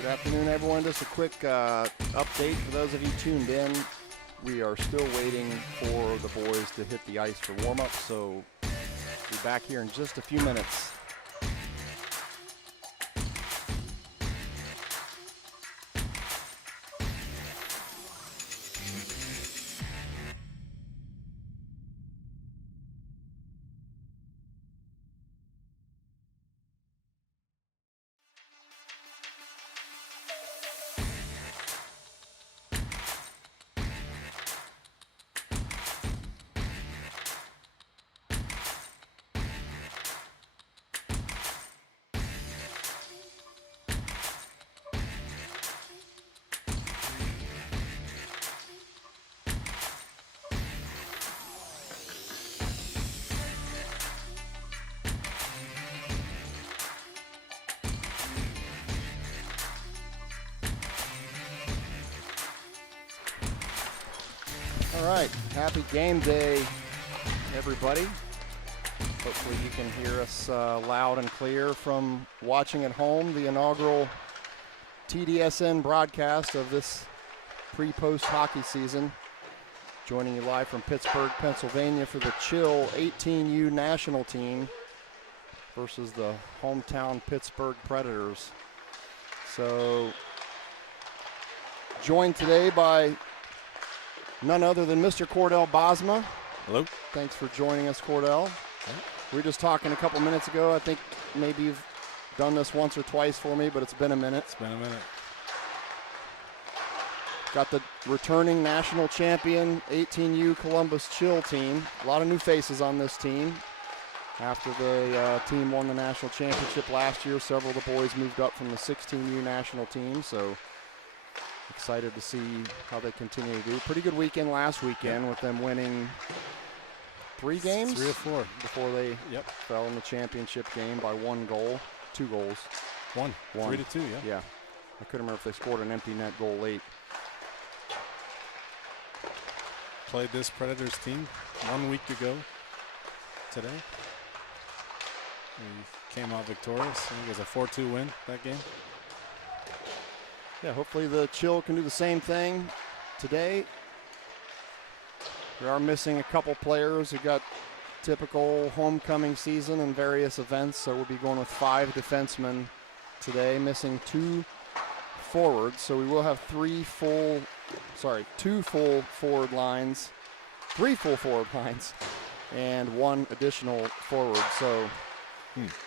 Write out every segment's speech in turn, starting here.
Good afternoon, everyone. Just a quick update for those of you tuned in. We are still waiting for the boys to hit the ice for warm-up, so we'll be back here in just a few minutes. All right, happy game day, everybody. Hopefully you can hear us loud and clear from watching at home the inaugural TDSN broadcast of this pre-post hockey season. Joining you live from Pittsburgh, Pennsylvania for the Chill 18U national team versus the hometown Pittsburgh Predators. So, joined today by none other than Mr. Cordell Bosma. Hello. Thanks for joining us, Cordell. We were just talking a couple minutes ago. I think maybe you've done this once or twice for me, but it's been a minute. It's been a minute. Got the returning national champion 18U Columbus Chill team. A lot of new faces on this team. After the team won the national championship last year, several of the boys moved up from the 16U national team, so excited to see how they continue to do. Pretty good weekend last weekend with them winning 3 games? 3 or 4. Before they fell in the championship game by 1 goal, 2 goals. 1. 3-2, yeah. Yeah. I couldn't remember if they scored an empty net goal late. Played this Predators team 1 week ago today. We came out victorious. I think it was a 4-2 win that game. Yeah, hopefully the Chill can do the same thing today. We are missing a couple players. We've got typical homecoming season and various events, so we'll be going with 5 defensemen today, missing 2 forwards. So we will have 2 full forward lines, 3 full forward lines, and 1 additional forward. So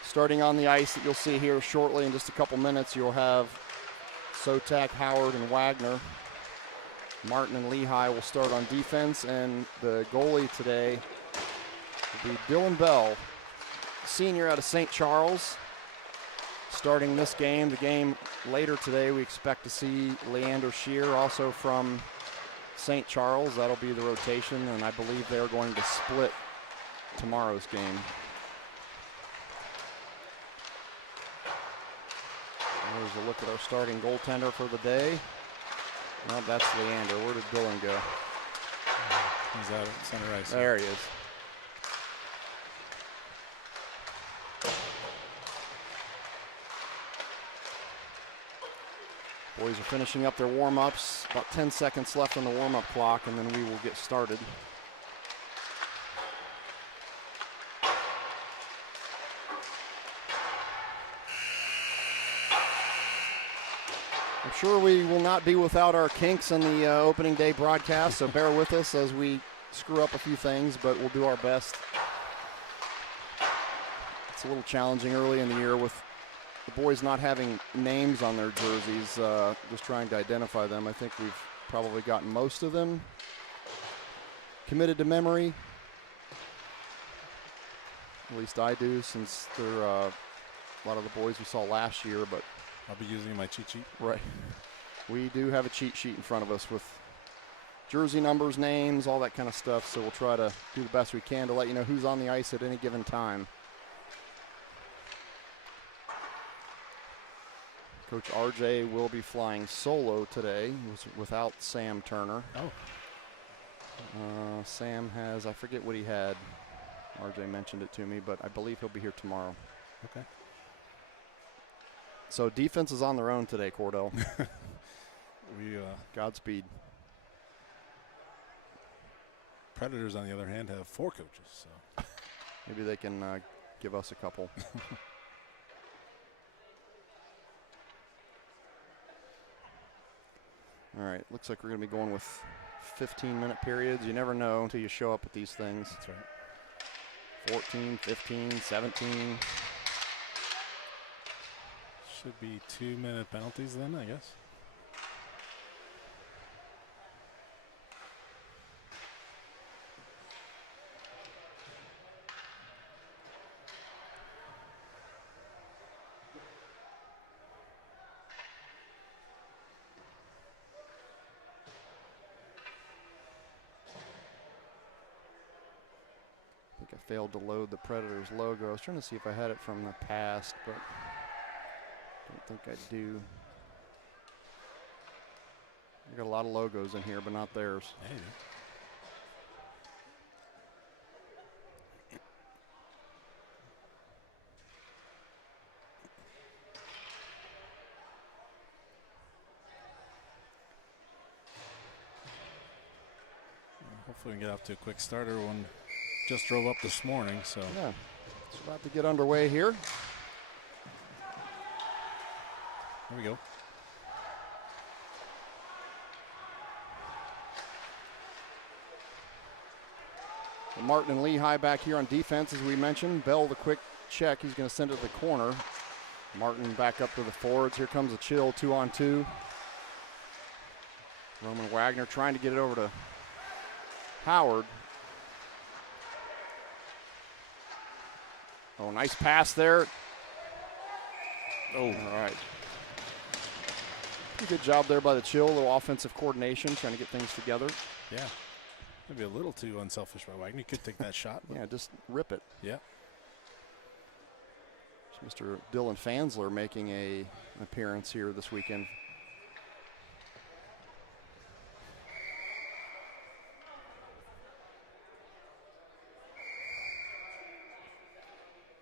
starting on the ice that you'll see here shortly in just a couple minutes, you'll have Sotak, Howard, and Wagner. Martin and Lehigh will start on defense, and the goalie today will be Dylan Bell, senior out of St. Charles. Starting this game, the game later today, we expect to see Leander Shear, also from St. Charles. That'll be the rotation, and I believe they're going to split tomorrow's game. There's a look at our starting goaltender for the day. Well, that's Leander. Where did Dylan go? He's out at center ice. There he is. Boys are finishing up their warm-ups. About 10 seconds left on the warm-up clock, and then we will get started. I'm sure we will not be without our kinks on the opening day broadcast, so bear with us as we screw up a few things, but we'll do our best. It's a little challenging early in the year with the boys not having names on their jerseys, just trying to identify them. I think we've probably gotten most of them committed to memory. At least I do, since they're a lot of the boys we saw last year, but I'll be using my cheat sheet. right. We do have a cheat sheet in front of us with jersey numbers, names, all that kind of stuff, so we'll try to do the best we can to let you know who's on the ice at any given time. Coach RJ will be flying solo today without Sam Turner. Oh. Sam has, I forget what he had. RJ mentioned it to me, but I believe he'll be here tomorrow. Okay. So defense is on their own today, Cordell. Godspeed. Predators, on the other hand, have 4 coaches. So maybe they can give us a couple. All right, looks like we're going to be going with 15-minute periods. You never know until you show up at these things. That's right. 14, 15, 17. Should be 2-minute penalties then, I guess. I think I failed to load the Predators logo. I was trying to see if I had it from the past, but don't think I do. I got a lot of logos in here, but not theirs. Hey. Hopefully we can get off to a quick start. Everyone just drove up this morning, so. Yeah, it's about to get underway here. Here we go. Well, Martin and Lehigh back here on defense, as we mentioned. Bell, the quick check. He's going to send it to the corner. Martin back up to the forwards. Here comes a chill 2-on-2. Roman Wagner trying to get it over to Howard. Oh, nice pass there. Oh, all right. Pretty good job there by the chill. A little offensive coordination, trying to get things together. Yeah. Maybe a little too unselfish by Wagner. He could take that shot. Yeah, just rip it. Yeah. So Mr. Dylan Fansler making an appearance here this weekend.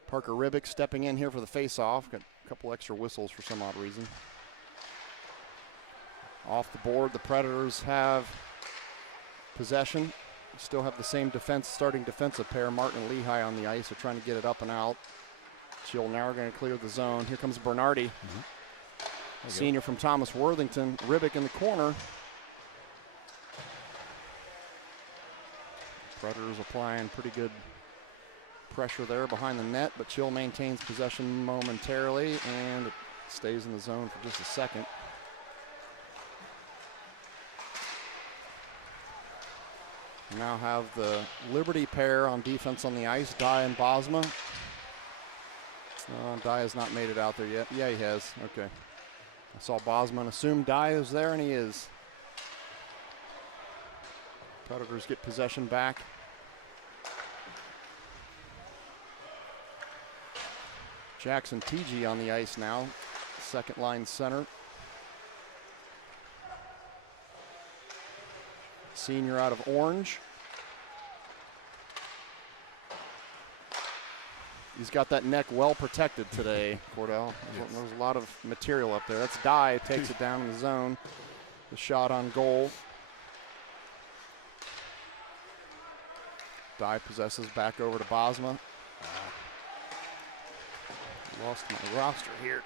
Parker Ribick stepping in here for the face-off. Got a couple extra whistles for some odd reason. Off the board, the Predators have possession. Still have the same starting defensive pair. Martin and Lehigh on the ice. They're trying to get it up and out. Chill now going to clear the zone. Here comes Bernardi. Senior from Thomas Worthington. Ribick in the corner. Predators applying pretty good pressure there behind the net, but Chill maintains possession momentarily, and it stays in the zone for just a second. We now have the Liberty pair on defense on the ice, Dye and Bosma. Dye has not made it out there yet. Yeah, he has. Okay. I saw Bosma and assumed Dye is there, and he is. Predators get possession back. Jackson TG on the ice now, second line center. Senior out of Orange. He's got that neck well protected today, Cordell. Yes. There's a lot of material up there. That's Dye, takes it down in the zone. The shot on goal. Dye possesses back over to Bosma. Lost my roster here.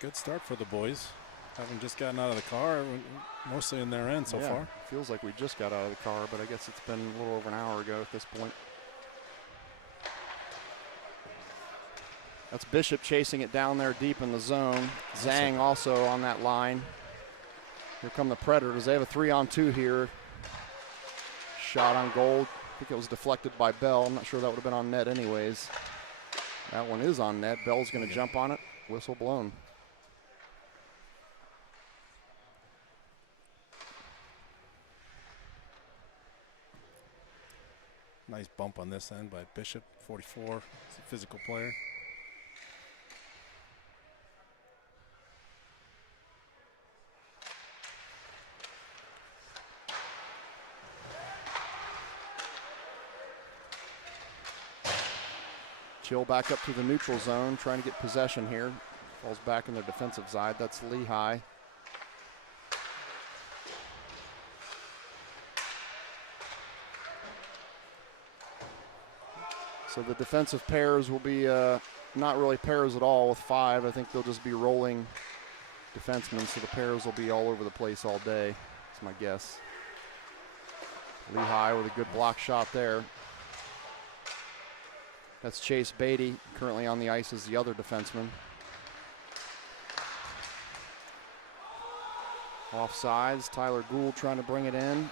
Good start for the boys. Having just gotten out of the car, mostly in their end so far. Feels like we just got out of the car, but I guess it's been a little over an hour ago at this point. That's Bishop chasing it down there deep in the zone. Zhang also on that line. Here come the Predators. They have a 3-on-2 here. Shot on goal. I think it was deflected by Bell. I'm not sure that would have been on net anyways. That one is on net. Bell's going to jump on it. Whistle blown. Nice bump on this end by Bishop, 44. He's a physical player. Chill back up to the neutral zone, trying to get possession here. Falls back in their defensive side. That's Lehigh. So the defensive pairs will be not really pairs at all with 5. I think they'll just be rolling defensemen, so the pairs will be all over the place all day. That's my guess. Lehigh with a good block shot there. That's Chase Beatty, currently on the ice as the other defenseman. Offsides, Tyler Gould trying to bring it in.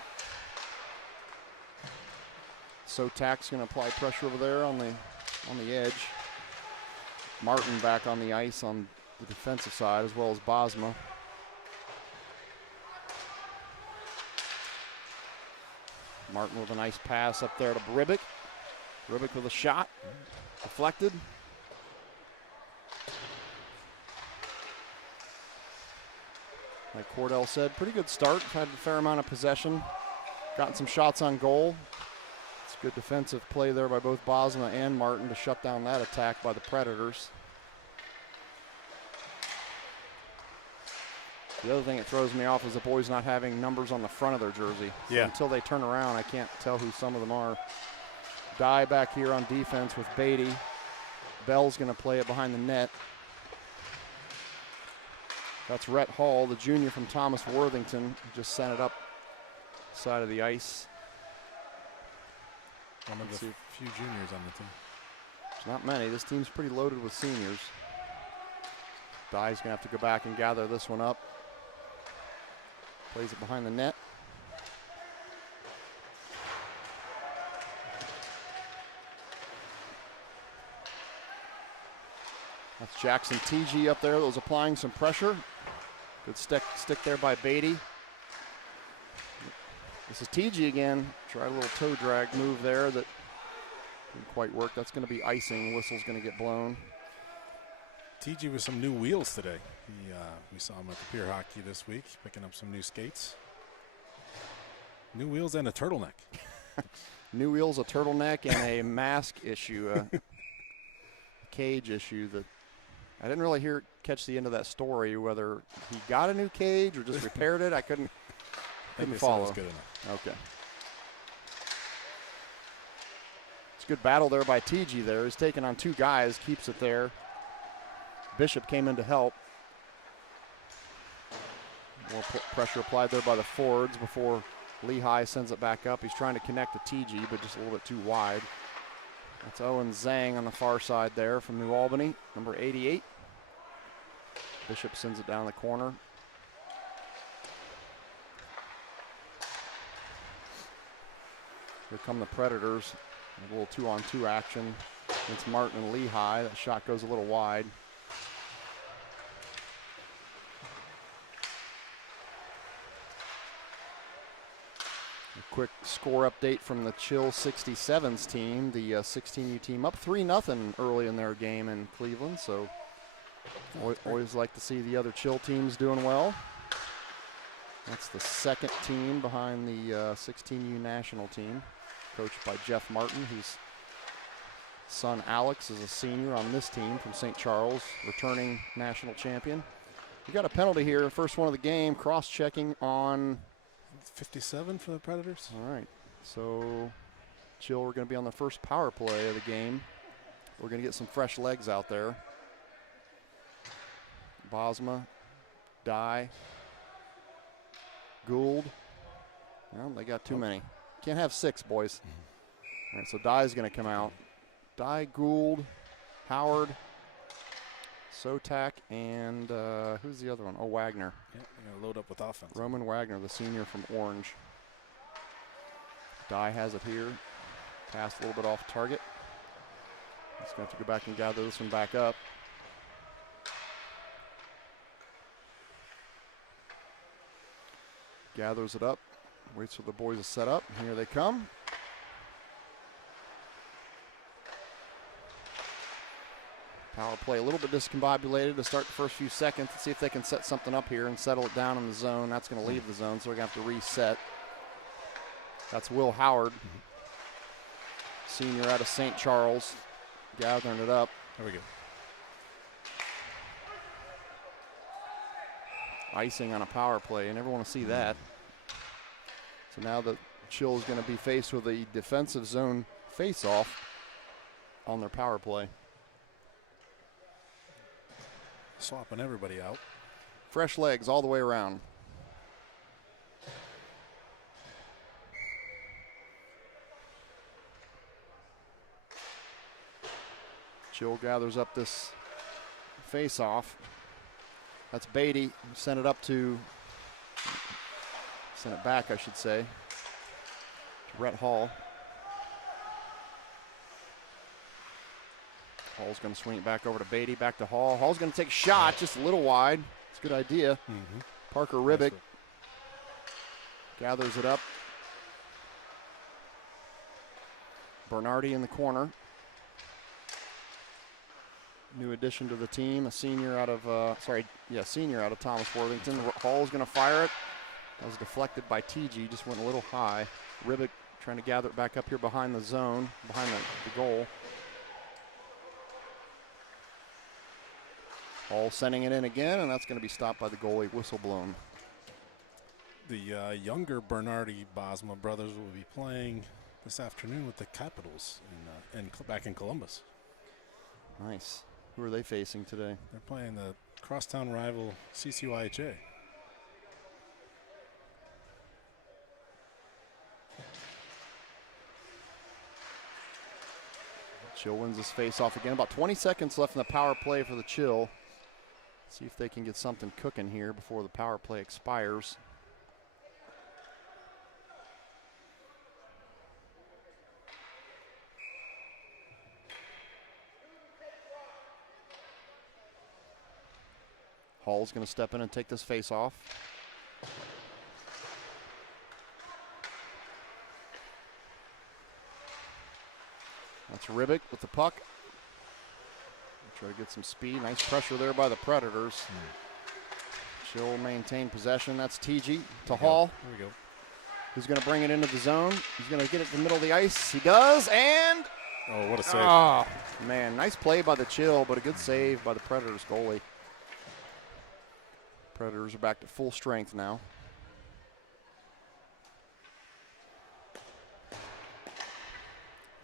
Sotak's going to apply pressure over there on the edge. Martin back on the ice on the defensive side, as well as Bosma. Martin with a nice pass up there to Bribick. Bribick with a shot, deflected. Like Cordell said, pretty good start. Had a fair amount of possession. Gotten some shots on goal. It's good defensive play there by both Bosma and Martin to shut down that attack by the Predators. The other thing that throws me off is the boys not having numbers on the front of their jersey. So yeah. Until they turn around, I can't tell who some of them are. Dye back here on defense with Beatty. Bell's going to play it behind the net. That's Rhett Hall, the junior from Thomas Worthington, who just sent it up side of the ice. One of the few juniors on the team. There's not many. This team's pretty loaded with seniors. Dye's going to have to go back and gather this one up. Plays it behind the net. That's Jackson TG up there that was applying some pressure. Good stick there by Beatty. This is TG again. Tried a little toe drag move there that didn't quite work. That's going to be icing. Whistle's going to get blown. TG with some new wheels today. We saw him at the Pier Hockey this week, picking up some new skates. New wheels and a turtleneck. New wheels, a turtleneck, and a mask issue, a cage issue that I didn't really catch the end of that story, whether he got a new cage or just repaired it. I couldn't follow. Good enough. Okay. It's a good battle there by TG there. He's taking on 2 guys, keeps it there. Bishop came in to help. More pressure applied there by the forwards before Lehigh sends it back up. He's trying to connect to TG, but just a little bit too wide. That's Owen Zhang on the far side there from New Albany, number 88. Bishop sends it down the corner. Here come the Predators. A little 2-on-2 action against Martin and Lehigh. That shot goes a little wide. A quick score update from the Chill 67s team. The 16U team up 3-0 early in their game in Cleveland. So always like to see the other Chill teams doing well. That's the second team behind the 16U national team, coached by Jeff Martin. His son Alex is a senior on this team from St. Charles, returning national champion. We got a penalty here, first one of the game, cross-checking on 57 for the Predators. All right, so Chill, we're going to be on the first power play of the game. We're going to get some fresh legs out there. Bosma, Dye, Gould. Well, they got too many. Can't have 6, boys. All right, so Dye's going to come out. Dye, Gould, Howard, Sotak, and who's the other one? Oh, Wagner. Yeah, they're going to load up with offense. Roman Wagner, the senior from Orange. Dye has it here. Passed a little bit off target. He's going to have to go back and gather this one back up. Gathers it up. Waits for the boys to set up. Here they come. Power play a little bit discombobulated to start the first few seconds. Let's see if they can set something up here and settle it down in the zone. That's going to leave the zone, so we're going to have to reset. That's Will Howard, senior out of St. Charles. gathering it up. There we go. Icing on a power play. You never want to see that. So now the Chill is going to be faced with a defensive zone face-off on their power play. Swapping everybody out. Fresh legs all the way around. Chill gathers up this face-off. That's Beatty. Sent it back, I should say, to Rhett Hall. Hall's going to swing it back over to Beatty, back to Hall. Hall's going to take a shot, just a little wide. It's a good idea. Parker Ribick gathers it up. Bernardi in the corner. New addition to the team, a senior out of Thomas Worthington. Hall's going to fire it. That was deflected by TG, just went a little high. Ribick trying to gather it back up here behind the zone, behind the goal. Hall sending it in again, and that's going to be stopped by the goalie, whistle blown. The younger Bernardi Bosma brothers will be playing this afternoon with the Capitals back in Columbus. Nice. Who are they facing today? They're playing the crosstown rival CCYHA. Chill wins this face-off again. About 20 seconds left in the power play for the Chill. See if they can get something cooking here before the power play expires. Hall's going to step in and take this face-off. That's Ribick with the puck. Try to get some speed. Nice pressure there by the Predators. Chill maintain possession. That's TG to Hall. There we go. Who's going to bring it into the zone. He's going to get it to the middle of the ice. He does, and... Oh, what a save. Oh, man. Nice play by the Chill, but a good save by the Predators goalie. Predators are back to full strength now.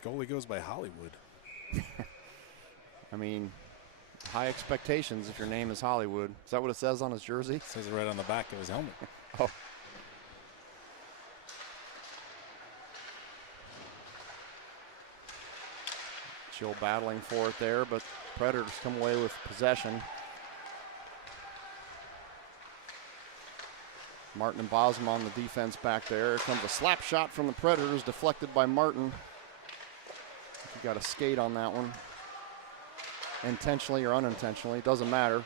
Goalie goes by Hollywood. I mean, high expectations if your name is Hollywood. Is that what it says on his jersey? It says it right on the back of his helmet. Oh. Chill battling for it there, but Predators come away with possession. Martin and Bosma on the defense back there. Here comes a slap shot from the Predators, deflected by Martin. He got a skate on that one. Intentionally or unintentionally, doesn't matter.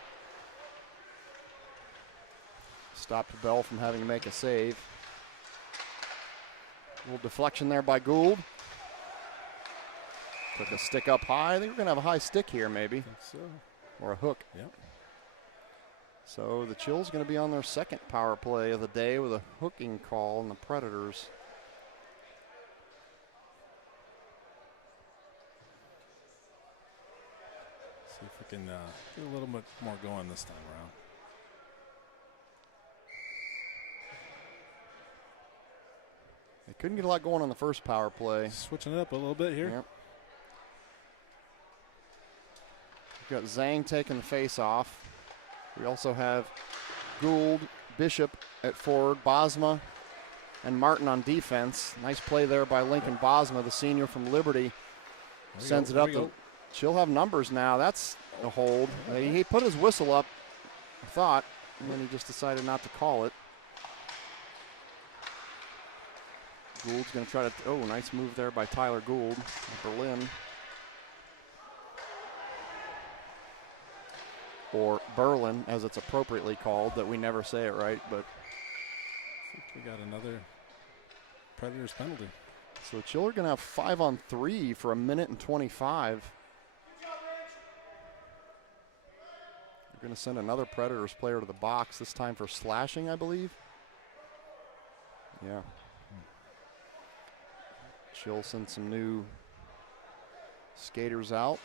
Stopped Bell from having to make a save. A little deflection there by Gould. Took a stick up high. I think we're going to have a high stick here maybe. I think so. Or a hook. Yep. So the Chill's going to be on their second power play of the day with a hooking call on the Predators. See if we can get a little bit more going this time around. They couldn't get a lot going on the first power play. Switching it up a little bit here. Yep. We've got Zhang taking the face off. We also have Gould, Bishop at forward, Bosma and Martin on defense. Nice play there by Lincoln Bosma, the senior from Liberty. Sends it up. Chill have numbers now. That's a hold. He put his whistle up, I thought, and then he just decided not to call it. Gould's going to try to, oh, nice move there by Tyler Gould, Berlin. Or Berlin, as it's appropriately called, that we never say it right, but. I think we got another Predators penalty. So Chill are going to have 5-on-3 for 1:25. They're going to send another Predators player to the box, this time for slashing, I believe. Yeah. Chill sent some new Skaters out.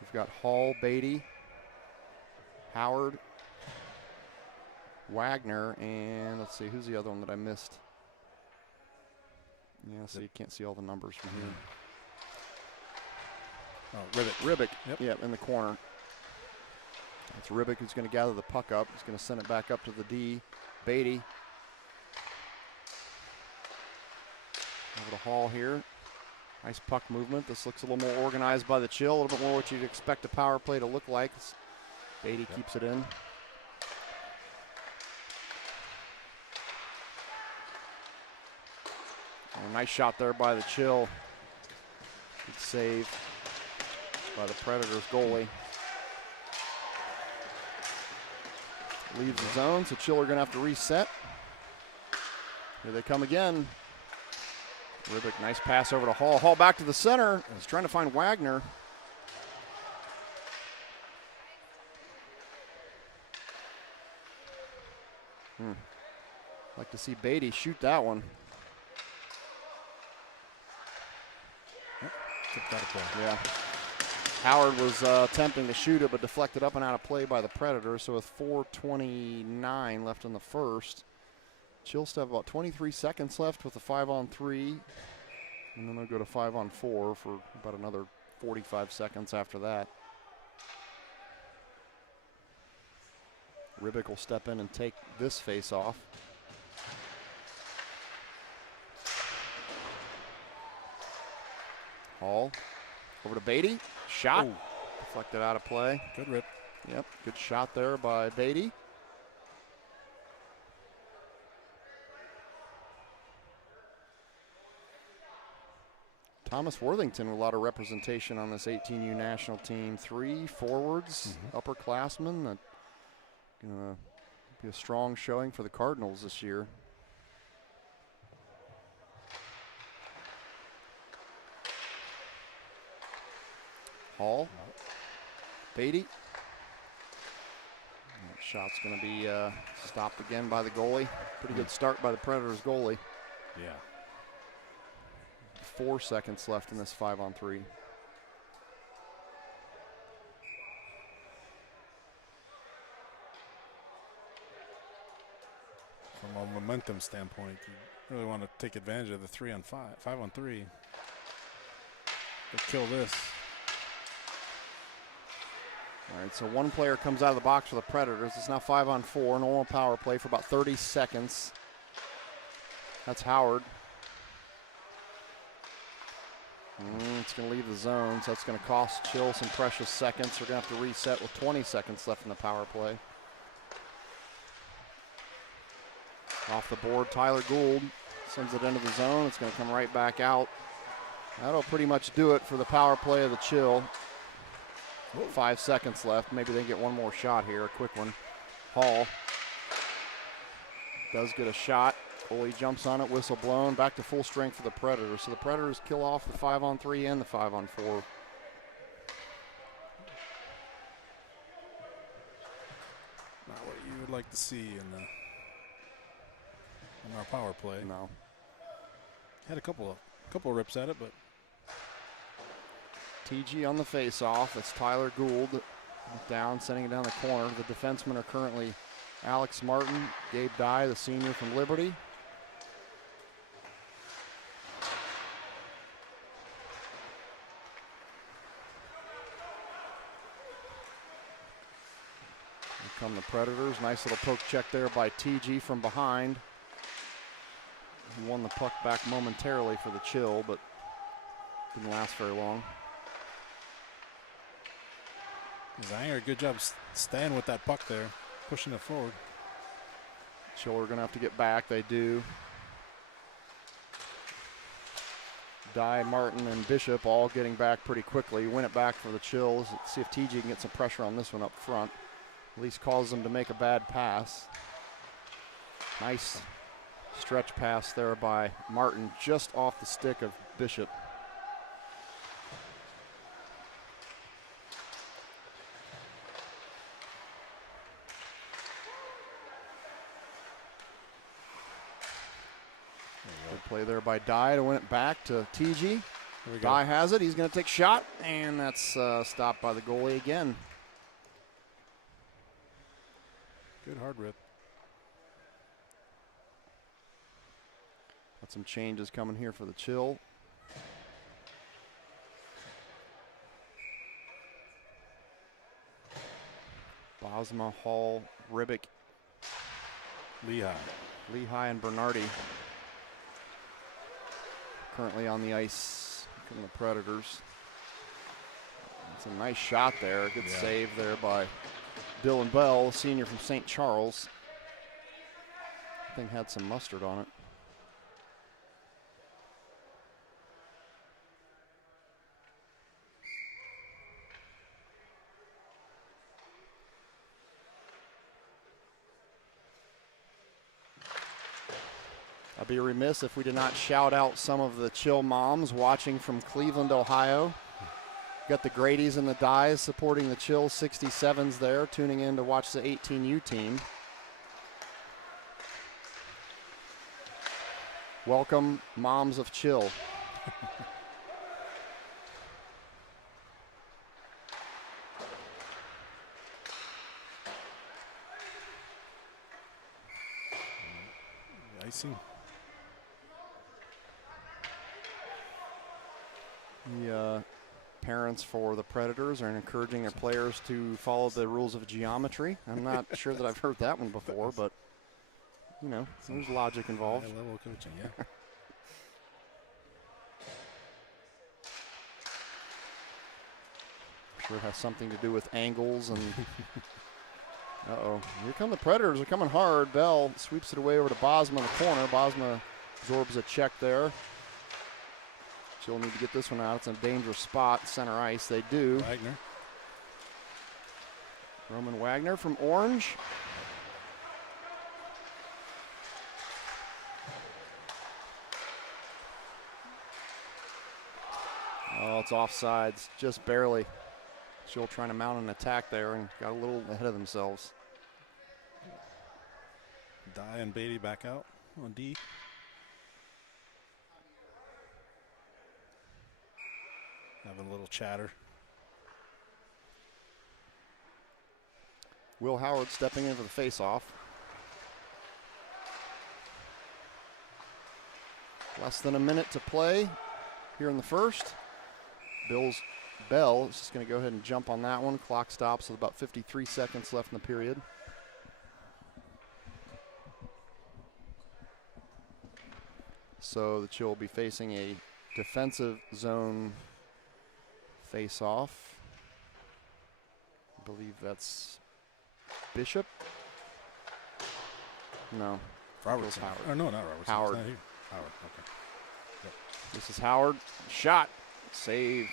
We've got Hall, Beatty, Howard, Wagner, and let's see, who's the other one that I missed? Yeah, so you can't see all the numbers from here. Oh, Ribic. Yep, in the corner. It's Ribic who's going to gather the puck up. He's going to send it back up to the D. Beatty. Over to Hall here. Nice puck movement. This looks a little more organized by the Chill, a little bit more what you'd expect a power play to look like. Beatty keeps it in. Oh, nice shot there by the Chill. Good save by the Predators goalie. Leaves the zone, so Chill are going to have to reset. Here they come again. Ribic, nice pass over to Hall. Hall back to the center. He's trying to find Wagner. Like to see Beatty shoot that one. Yeah. Howard was attempting to shoot it, but deflected up and out of play by the Predators. So with 4:29 left in the first, Chill still have about 23 seconds left with a 5-on-3. And then they'll go to 5-on-4 for about another 45 seconds after that. Ribic will step in and take this face off. Hall over to Beatty. Shot. Ooh. Deflected out of play. Good rip. Yep, good shot there by Beatty. Thomas Worthington with a lot of representation on this 18U national team. 3 forwards, upperclassmen. That gonna be a strong showing for the Cardinals this year. Hall, Beatty. That shot's going to be stopped again by the goalie. Pretty good start by the Predators goalie. Yeah. 4 seconds left in this 5-on-3. From a momentum standpoint, you really want to take advantage of the 5-on-3. But kill this. All right, so one player comes out of the box for the Predators. It's now 5-on-4, normal power play for about 30 seconds. That's Howard. It's going to leave the zone, so that's going to cost Chill some precious seconds. We're going to have to reset with 20 seconds left in the power play. Off the board, Tyler Gould sends it into the zone. It's going to come right back out. That'll pretty much do it for the power play of the Chill. 5 seconds left. Maybe they get one more shot here, a quick one. Hall does get a shot. Goalie jumps on it, whistle blown. Back to full strength for the Predators. So the Predators kill off the 5-on-3 and the 5-on-4. Not what you would like to see in our power play. No. Had a couple rips at it, but TG on the face-off. It's Tyler Gould down, sending it down the corner. The defensemen are currently Alex Martin, Gabe Dye, the senior from Liberty. Here come the Predators. Nice little poke check there by TG from behind. He won the puck back momentarily for the Chill, but didn't last very long. Zanger, good job staying with that puck there, pushing it forward. Chill are going to have to get back. They do. Dye, Martin, and Bishop all getting back pretty quickly. Win it back for the Chills. Let's see if TG can get some pressure on this one up front. At least cause them to make a bad pass. Nice stretch pass there by Martin, just off the stick of Bishop. Good play there by Dye to win it back to TG. Here we go. Dye has it. He's going to take shot, and that's stopped by the goalie again. Good hard rip. Got some changes coming here for the Chill. Bosma, Hall, Ribic, Lehigh, and Bernardi currently on the ice from the Predators. It's a nice shot there. Good save there by Dylan Bell, senior from St. Charles. I think had some mustard on it. I'd be remiss if we did not shout out some of the Chill moms watching from Cleveland, Ohio. Got the Grady's and the Dyes supporting the Chill 67s there, tuning in to watch the 18U team. Welcome, moms of Chill. Icing. The parents for the Predators are encouraging their players to follow the rules of geometry. I'm not sure that I've heard that one before, but, you know, there's logic involved. High-level coaching, yeah. Sure has something to do with angles and uh-oh. Here come the Predators. They're coming hard. Bell sweeps it away over to Bosma in the corner. Bosma absorbs a check there. She'll need to get this one out. It's in a dangerous spot, center ice. They do. Wagner. Roman Wagner from Orange. Oh, it's offsides, just barely. She'll trying to mount an attack there and got a little ahead of themselves. Dye and Beatty back out on D. Having a little chatter. Will Howard stepping in for the face-off. Less than a minute to play here in the first. Bell is just going to go ahead and jump on that one. Clock stops with about 53 seconds left in the period. So the Chill will be facing a defensive zone face-off. I believe that's Bishop. No. Robertson. Howard. Oh, no, not Robertson. Howard. It's not here. Howard, okay. Yep. This is Howard. Shot. Saved.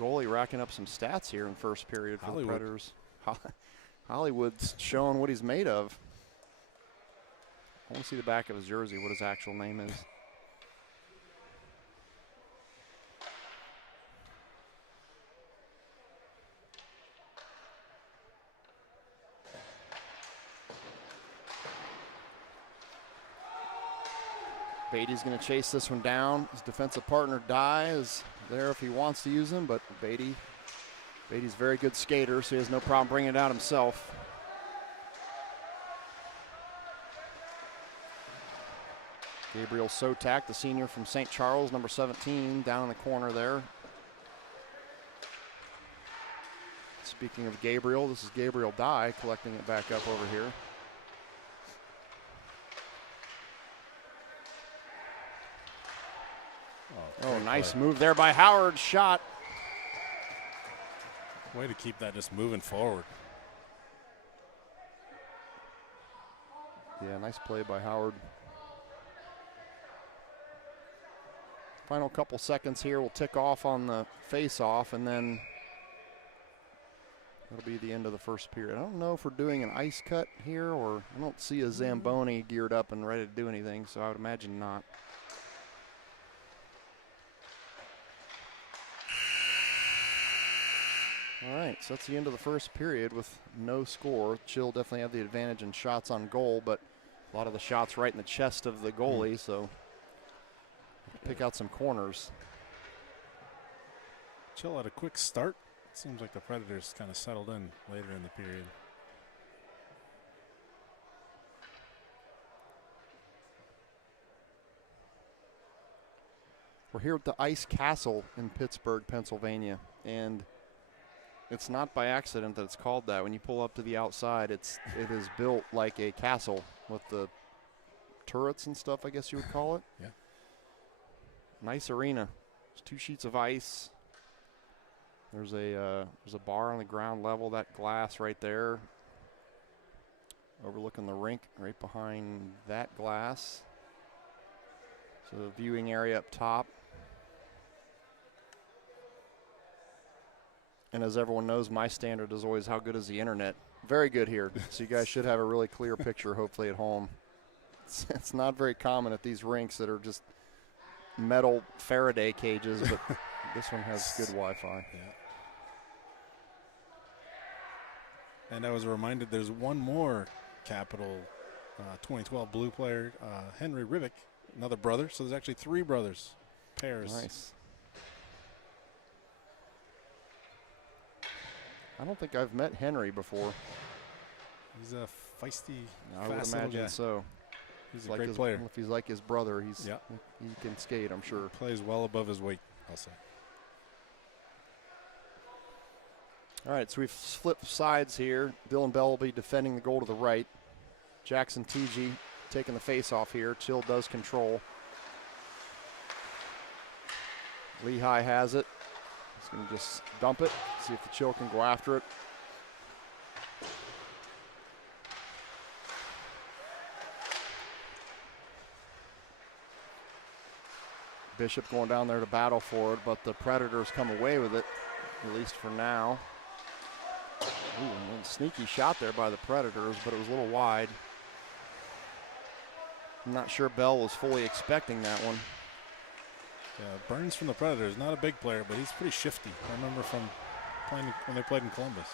Goalie racking up some stats here in first period for the Predators. Hollywood's showing what he's made of. I want to see the back of his jersey, what his actual name is. Beatty's going to chase this one down. His defensive partner, Dye, is there if he wants to use him, but Beatty's a very good skater, so he has no problem bringing it out himself. Gabriel Sotak, the senior from St. Charles, number 17, down in the corner there. Speaking of Gabriel, this is Gabriel Dye collecting it back up over here. Oh, nice move there by Howard. Shot. Way to keep that just moving forward. Yeah, nice play by Howard. Final couple seconds here. We'll tick off on the face-off, and then that'll be the end of the first period. I don't know if we're doing an ice cut here, or I don't see a Zamboni geared up and ready to do anything, so I would imagine not. All right, so that's the end of the first period with no score. Chill definitely have the advantage in shots on goal, but a lot of the shots right in the chest of the goalie, so pick out some corners. Chill at a quick start. Seems like the Predators kind of settled in later in the period. We're here at the Ice Castle in Pittsburgh, Pennsylvania, and it's not by accident that it's called that. When you pull up to the outside, it is built like a castle with the turrets and stuff, I guess you would call it. Yeah. Nice arena. There's 2 sheets of ice. There's a bar on the ground level, that glass right there, overlooking the rink right behind that glass. So the viewing area up top. And as everyone knows, my standard is always how good is the internet. Very good here. So you guys should have a really clear picture, hopefully, at home. It's not very common at these rinks that are just metal Faraday cages, but this one has good Wi-Fi. Yeah. And I was reminded there's one more Capital 2012 Blue player, Henry Rivik, another brother. So there's actually 3 brothers, pairs. Nice. I don't think I've met Henry before. He's a feisty, I would fast little imagine guy. so. He's a Like great player. If he's like his brother, he can skate, I'm sure. Plays well above his weight, I'll say. All right, so we've flipped sides here. Dylan Bell will be defending the goal to the right. Jackson TG taking the face-off here. Chill does control. Lehigh has it. He's going to just dump it, see if the Chill can go after it. Bishop going down there to battle for it, but the Predators come away with it, at least for now. Ooh, a sneaky shot there by the Predators, but it was a little wide. I'm not sure Bell was fully expecting that one. Yeah, Burns from the Predators, not a big player, but he's pretty shifty. I remember from playing when they played in Columbus.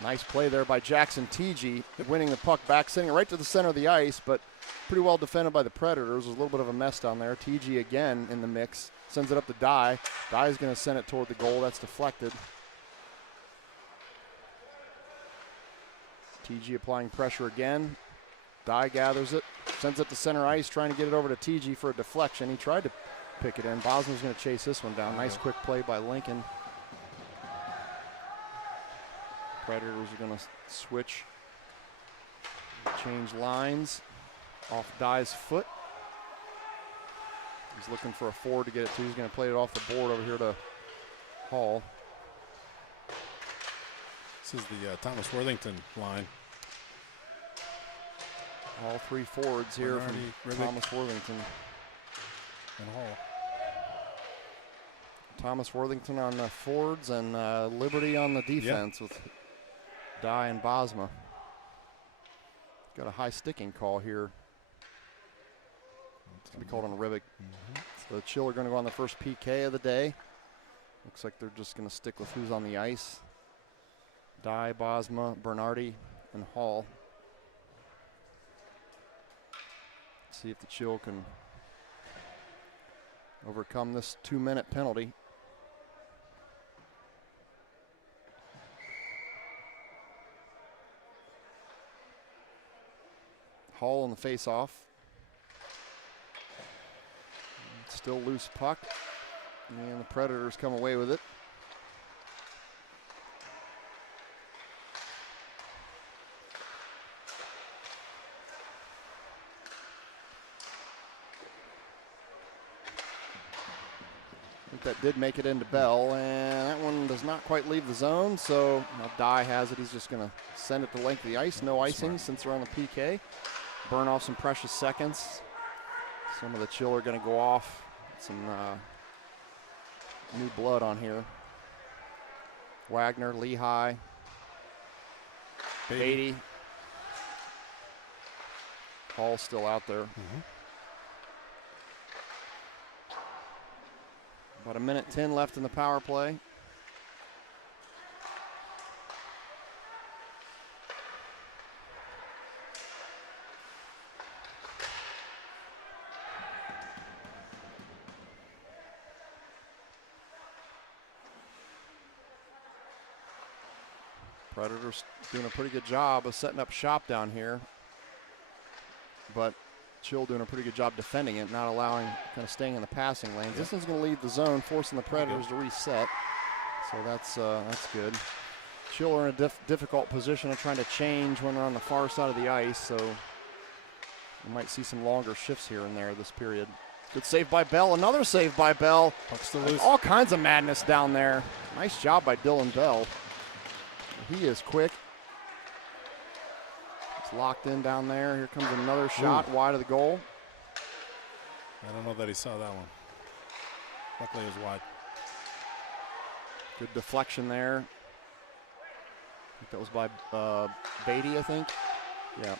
Nice play there by Jackson TG, winning the puck back, sending it right to the center of the ice, but pretty well defended by the Predators. There's a little bit of a mess down there. TG again in the mix, sends it up to Dye. Dye's going to send it toward the goal. That's deflected. TG applying pressure again. Dye gathers it, sends it to center ice, trying to get it over to TG for a deflection. He tried to pick it in. Bosman's going to chase this one down. Nice quick play by Lincoln. Predators are going to switch, change lines off Dye's foot. He's looking for a forward to get it to. He's going to play it off the board over here to Hall. This is the Thomas Worthington line. All 3 forwards here Bernardi, from Rivik, Thomas Worthington. And Hall. Thomas Worthington on the forwards and Liberty on the defense with Dye and Bosma. Got a high sticking call here. It's going to be called on Rivik. So the Chill are going to go on the first PK of the day. Looks like they're just going to stick with who's on the ice. Dye, Bosma, Bernardi, and Hall. See if the Chill can overcome this 2-minute penalty. Hall on the face-off. Still loose puck. And the Predators come away with it. I think that did make it into Bell, and that one does not quite leave the zone, so now Dye has it. He's just going to send it the length of the ice. No icing since we're on the PK. Burn off some precious seconds. Some of the Chill are going to go off. Some new blood on here. Wagner, Lehigh, Beatty. Hall still out there. About 1:10 left in the power play. Predators doing a pretty good job of setting up shop down here. But Chill doing a pretty good job defending it, not allowing, kind of staying in the passing lanes. This one's going to leave the zone, forcing the Predators to reset. So that's good. Chill are in a difficult position of trying to change when they're on the far side of the ice. So we might see some longer shifts here and there this period. Good save by Bell. Another save by Bell. Like all kinds of madness down there. Nice job by Dylan Bell. He is quick. It's locked in down there. Here comes another shot wide of the goal. I don't know that he saw that one. Luckily it was wide. Good deflection there. I think that was by Beatty, I think. Yeah.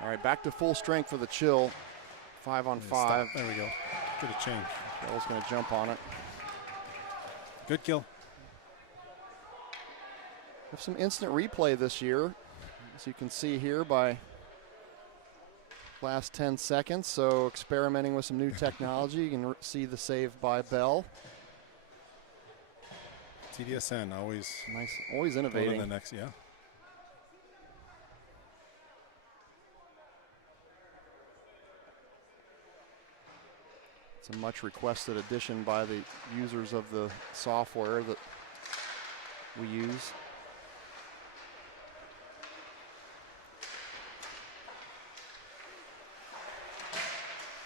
All right, back to full strength for the Chill. 5-on-5. There we go. Good a change. Bell's going to jump on it. Good kill. We have some instant replay this year, as you can see here by last 10 seconds. So experimenting with some new technology. You can see the save by Bell. TDSN always nice, always innovating. The next, yeah. It's a much requested addition by the users of the software that we use.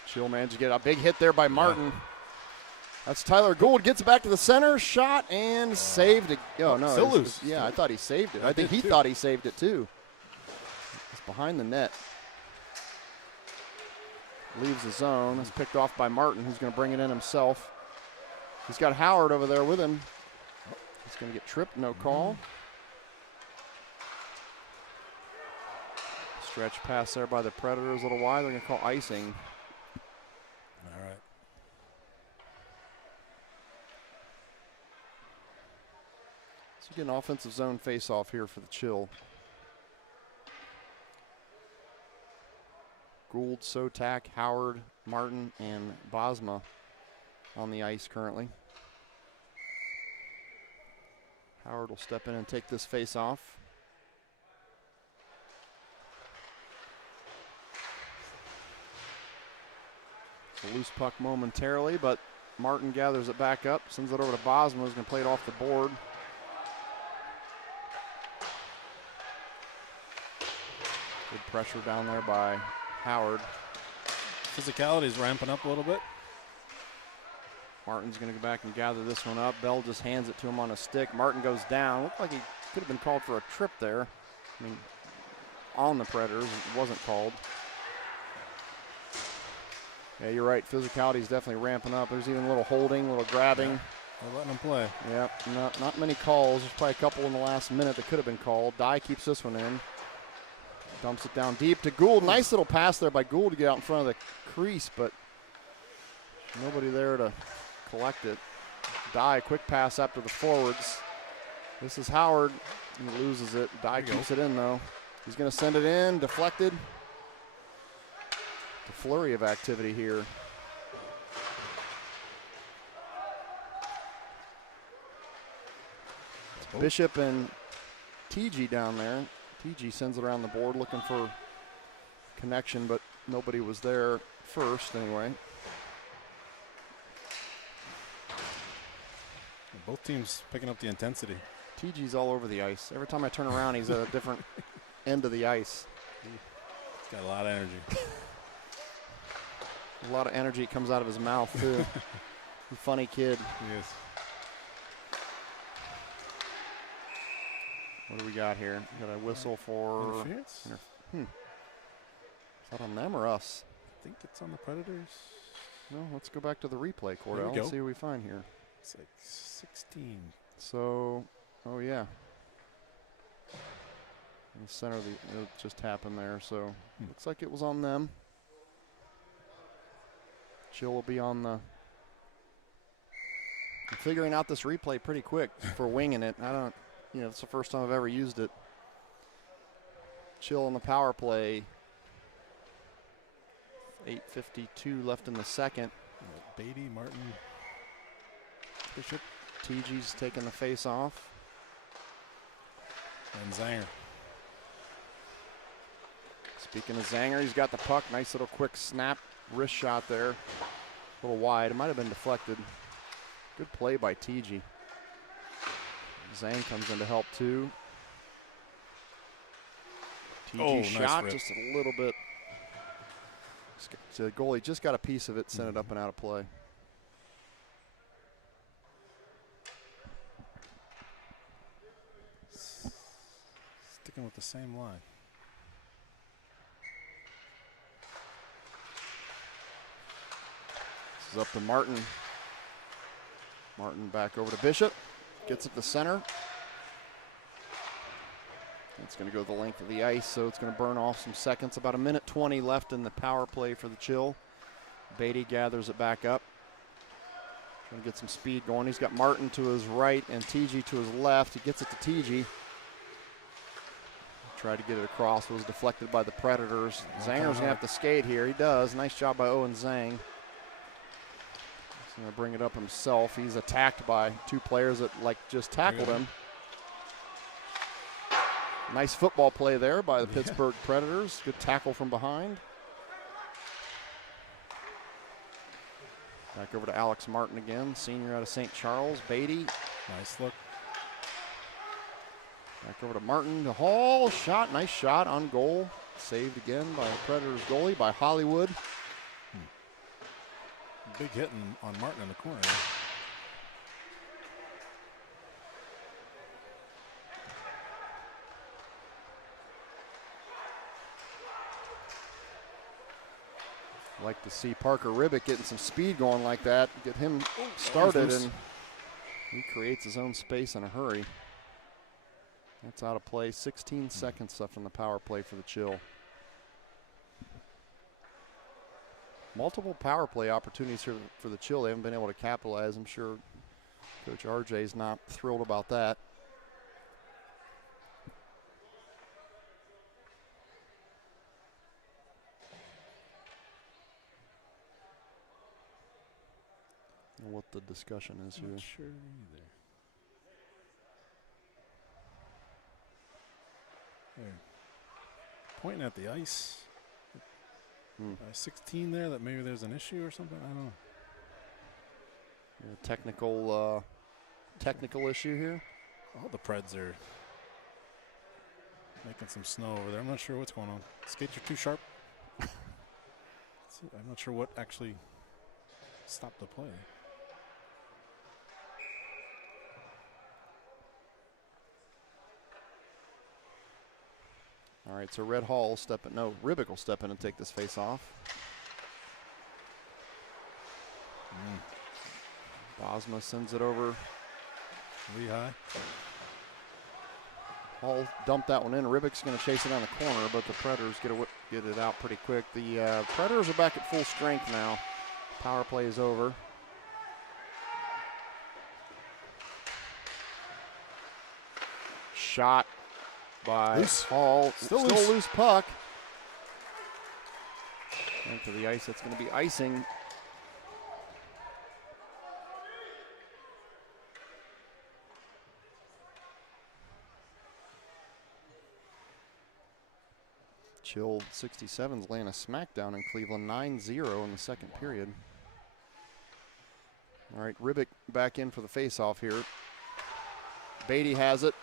Chill managed to get a big hit there by Martin. Yeah. That's Tyler Gould, gets back to the center, shot and saved it. Oh no, still loose. Yeah, I thought he saved it. I think he thought he saved it too. It's behind the net. Leaves the zone. It's picked off by Martin, who's going to bring it in himself. He's got Howard over there with him. He's going to get tripped, no call. Stretch pass there by the Predators a little wide. They're going to call icing. All right. So you get an offensive zone face-off here for the Chill. Gould, Sotak, Howard, Martin, and Bosma on the ice currently. Howard will step in and take this face-off. It's a loose puck momentarily, but Martin gathers it back up, sends it over to Bosma, who's going to play it off the board. Good pressure down there by Howard. Physicality is ramping up a little bit. Martin's going to go back and gather this one up. Bell just hands it to him on a stick. Martin goes down. Looked like he could have been called for a trip there. I mean, on the Predators, it wasn't called. Yeah, you're right. Physicality is definitely ramping up. There's even a little holding, a little grabbing. Yeah, they're letting him play. Yep, not many calls. There's probably a couple in the last minute that could have been called. Dye keeps this one in. Dumps it down deep to Gould. Nice little pass there by Gould to get out in front of the crease, but nobody there to collect it. Dye, quick pass up to the forwards. This is Howard. He loses it. Dye keeps it in, though. He's going to send it in, deflected. The flurry of activity here. It's Bishop and TG down there. TG sends it around the board looking for connection, but nobody was there first anyway. Both teams picking up the intensity. TG's all over the ice. Every time I turn around, he's at a different end of the ice. He's got a lot of energy. A lot of energy comes out of his mouth, too. Funny kid. He is. What do we got here? We got a whistle for interference. Is that on them or us? I think it's on the Predators. No, let's go back to the replay, Cordell, and see what we find here. It's like 16. So, oh yeah. In the center of the, it just happened there. So, looks like it was on them. Chill will be on the. I'm figuring out this replay pretty quick for winging it. I don't. It's the first time I've ever used it. Chill on the power play. 8:52 left in the second. Beatty, Martin, Bishop. TG's taking the face off. And Zanger. Speaking of Zanger, he's got the puck. Nice little quick snap wrist shot there. A little wide. It might have been deflected. Good play by TG. Zang comes in to help too. TG shot nice just a little bit. The goalie just got a piece of it, sent it up and out of play. Sticking with the same line. This is up to Martin. Martin back over to Bishop. Gets it to center. It's going to go the length of the ice, so it's going to burn off some seconds. About 1:20 left in the power play for the Chill. Beatty gathers it back up. Trying to get some speed going. He's got Martin to his right and TG to his left. He gets it to TG. Tried to get it across. Was deflected by the Predators. Zanger's going to have to skate here. He does. Nice job by Owen Zang. He's going to bring it up himself. He's attacked by two players that just tackled him. Nice football play there by the Pittsburgh Predators. Good tackle from behind. Back over to Alex Martin again, senior out of St. Charles. Beatty. Nice look. Back over to Martin. The Hall shot. Nice shot on goal. Saved again by the Predators goalie by Hollywood. Big hit on Martin in the corner. Like to see Parker Ribick getting some speed going like that. Get him started, and he creates his own space in a hurry. That's out of play. 16 seconds left in the power play for the Chill. Multiple power play opportunities here for the Chill. They haven't been able to capitalize. I'm sure Coach RJ's not thrilled about that. What the discussion is here. Not sure either. There. Pointing at the ice. 16 there, that maybe there's an issue or something. I don't know. Yeah, technical issue here. All the Preds are making some snow over there. I'm not sure what's going on. Skates are too sharp. I'm not sure what actually stopped the play. All right, so Red Hall will step in. No, Ribick will step in and take this face off. Bosma sends it over. Lehigh. Hall dumped that one in. Ribick's going to chase it on the corner, but the Predators get it out pretty quick. The Predators are back at full strength now. Power play is over. Shot by Hall. Still loose puck. Into the ice. That's going to be icing. Chilled 67's laying a smackdown in Cleveland, 9-0 in the second period. All right, Ribick back in for the faceoff here. Beatty has it.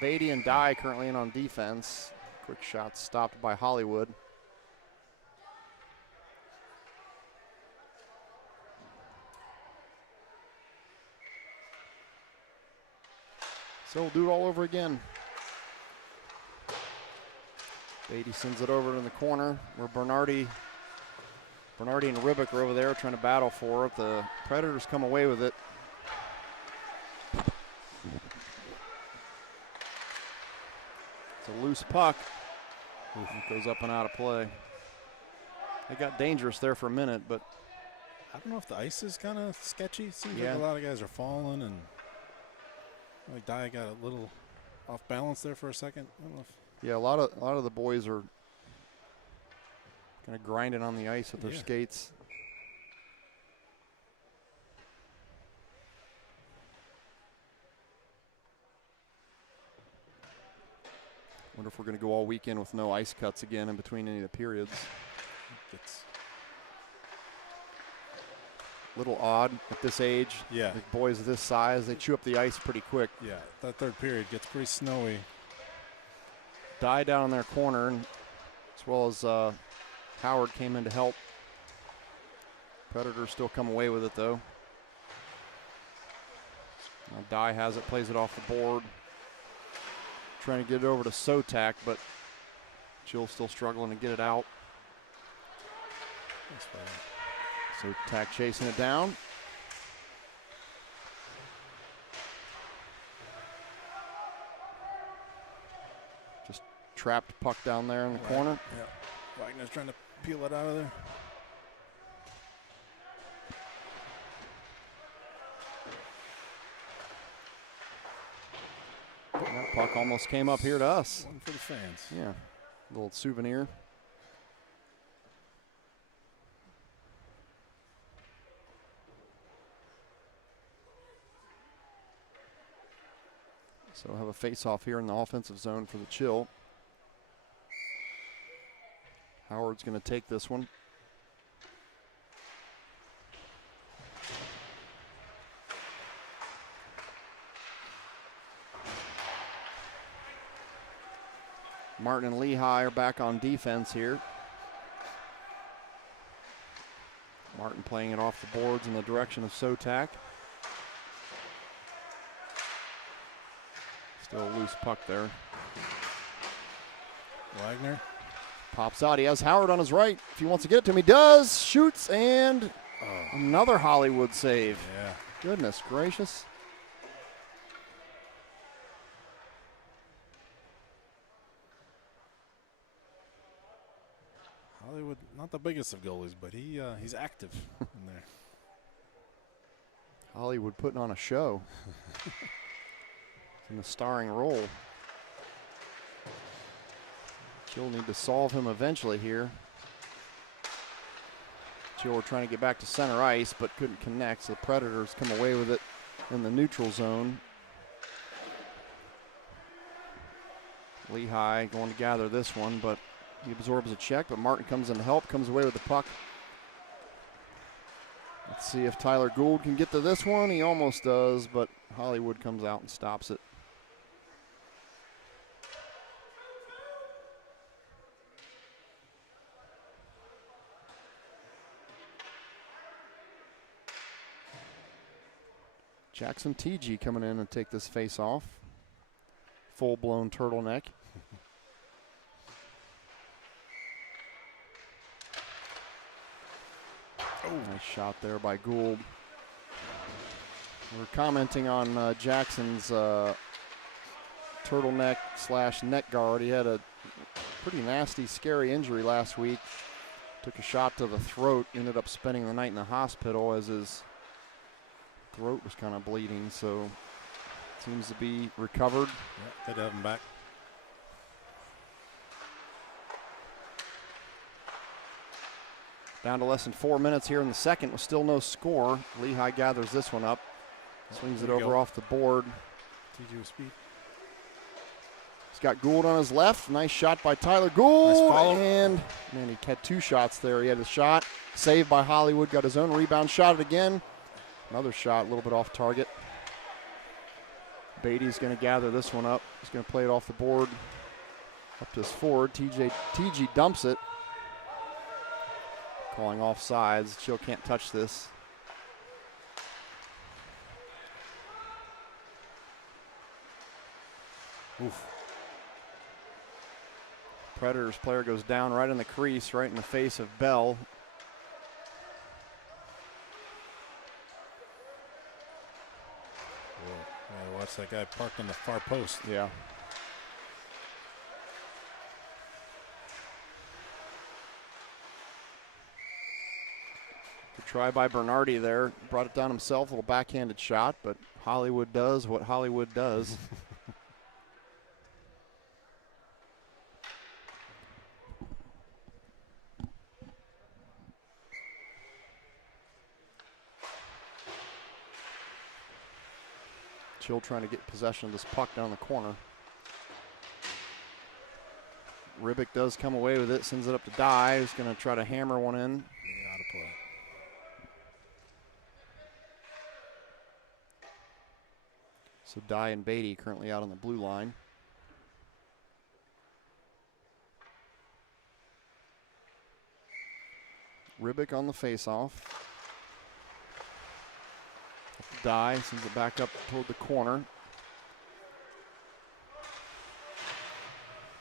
Beatty and Dye currently in on defense. Quick shot stopped by Hollywood. So we'll do it all over again. Beatty sends it over in the corner where Bernardi and Ribick are over there trying to battle for it. The Predators come away with it. It's a loose puck. It goes up and out of play. It got dangerous there for a minute, but I don't know if the ice is kind of sketchy. Seems Yeah. like a lot of guys are falling, and like Dye got a little off balance there for a second. I don't know if yeah, a lot of the boys are kind of grinding on the ice with their skates. Wonder if we're going to go all weekend with no ice cuts again in between any of the periods. It's a little odd at this age. Yeah. The boys this size, they chew up the ice pretty quick. Yeah, that third period gets pretty snowy. Die down in their corner, and as well as Howard came in to help. Predators still come away with it, though. Now Dye has it, plays it off the board. Trying to get it over to Sotak, but Jill still struggling to get it out. Sotak chasing it down. Just trapped puck down there in the corner. Yeah. Wagner's trying to peel it out of there. That puck almost came up here to us. One for the fans. Yeah, a little souvenir. So we'll have a face-off here in the offensive zone for the Chill. Howard's going to take this one. Martin and Lehigh are back on defense here. Martin playing it off the boards in the direction of Sotak. Still a loose puck there. Wagner pops out. He has Howard on his right. If he wants to get it to him, he does. Shoots, and another Hollywood save. Yeah. Goodness gracious. Hollywood, not the biggest of goalies, but he's active in there. Hollywood putting on a show. In the starring role. Chill need to solve him eventually here. Chill were trying to get back to center ice, but couldn't connect, so the Predators come away with it in the neutral zone. Lehigh going to gather this one, but he absorbs a check, but Martin comes in to help, comes away with the puck. Let's see if Tyler Gould can get to this one. He almost does, but Hollywood comes out and stops it. Jackson TG coming in and take this face off. Full-blown turtleneck. Nice shot there by Gould. We're commenting on Jackson's turtleneck / neck guard. He had a pretty nasty, scary injury last week. Took a shot to the throat, ended up spending the night in the hospital as his throat was kind of bleeding, so seems to be recovered. Yeah, good to have him back. Down to less than 4 minutes here in the second with still no score. Lehigh gathers this one up. Swings it over off the board. TG with speed. He's got Gould on his left. Nice shot by Tyler Gould. Nice follow. And man, he had two shots there. He had a shot saved by Hollywood. Got his own rebound. Shot it again. Another shot a little bit off target. Beatty's going to gather this one up. He's going to play it off the board. Up to his forward. TG dumps it. Calling offsides. Chill can't touch this. Oof. Predators player goes down right in the crease, right in the face of Bell. Yeah, watch that guy parked on the far post. Yeah. Good try by Bernardi there. Brought it down himself, a little backhanded shot, but Hollywood does what Hollywood does. Chill trying to get possession of this puck down the corner. Ribic does come away with it, sends it up to Dye, who's going to try to hammer one in. Out of play. So Dye and Beatty currently out on the blue line. Ribic on the faceoff. Dye sends it back up toward the corner.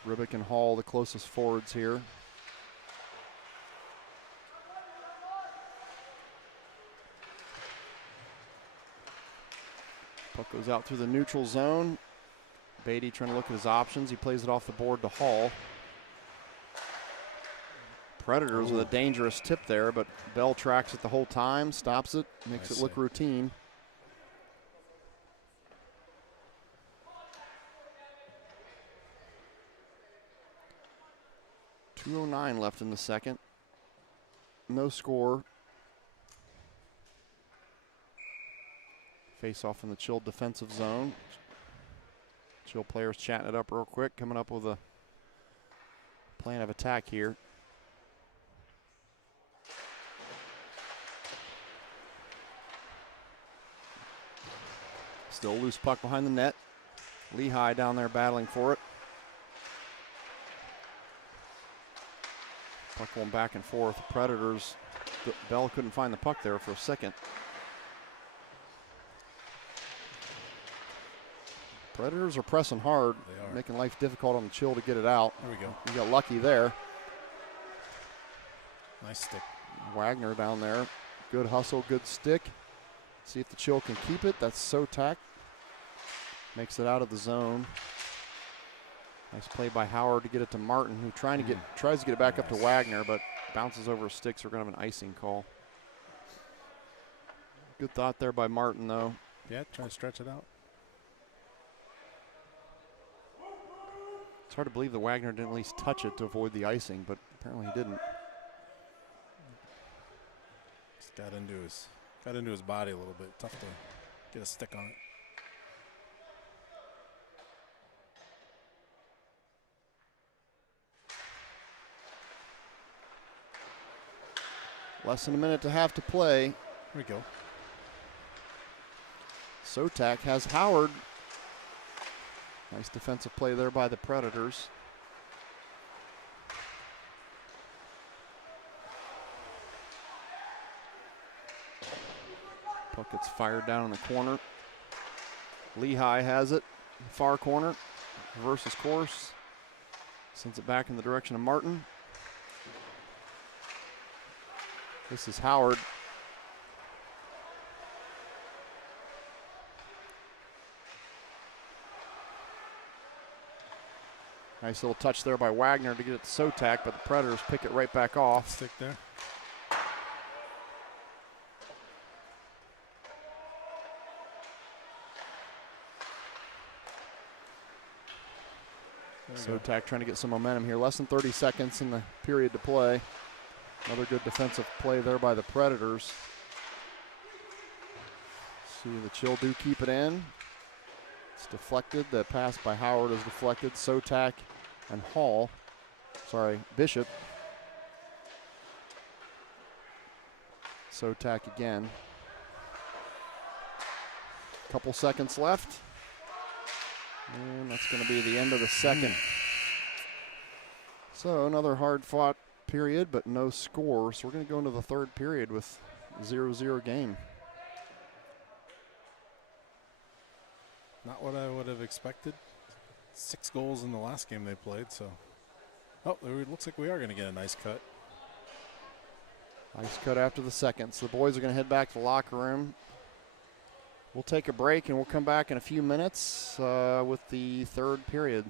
Ribic and Hall, the closest forwards here. Puck goes out through the neutral zone. Beatty trying to look at his options. He plays it off the board to Hall. Predators with a dangerous tip there, but Bell tracks it the whole time, stops it, makes it look routine. .209 left in the second. No score. Face off in the Chill defensive zone. Chill players chatting it up real quick, coming up with a plan of attack here. Still loose puck behind the net. Lehigh down there battling for it. Puck going back and forth. The Predators, Bell couldn't find the puck there for a second. Predators are pressing hard, making life difficult on the Chill to get it out. There we go. You got lucky there. Nice stick. Wagner down there. Good hustle, good stick. See if the Chill can keep it. That's Sotak. Makes it out of the zone. Nice play by Howard to get it to Martin, who tries to get it back up to Wagner, but bounces over his sticks. We're going to have an icing call. Good thought there by Martin, though. Yeah, trying to stretch it out. It's hard to believe that Wagner didn't at least touch it to avoid the icing, but apparently he didn't. Just got into his body a little bit. Tough to get a stick on it. Less than a minute to have to play. Here we go. Sotak has Howard. Nice defensive play there by the Predators. Puck gets fired down in the corner. Lehigh has it. Far corner. Reverses course. Sends it back in the direction of Martin. This is Howard. Nice little touch there by Wagner to get it to Sotak, but the Predators pick it right back off. Stick there. Sotak trying to get some momentum here. Less than 30 seconds in the period to play. Another good defensive play there by the Predators. See, the Chill do keep it in. It's deflected. The pass by Howard is deflected. Sotak and Bishop. Sotak again. Couple seconds left. And that's going to be the end of the second. So another hard-fought period, but no score. So we're going to go into the third period with a 0-0 game. Not what I would have expected. 6 goals in the last game they played, so. Oh, it looks like we are going to get a nice cut. Nice cut after the second. So the boys are going to head back to the locker room. We'll take a break and we'll come back in a few minutes with the third period.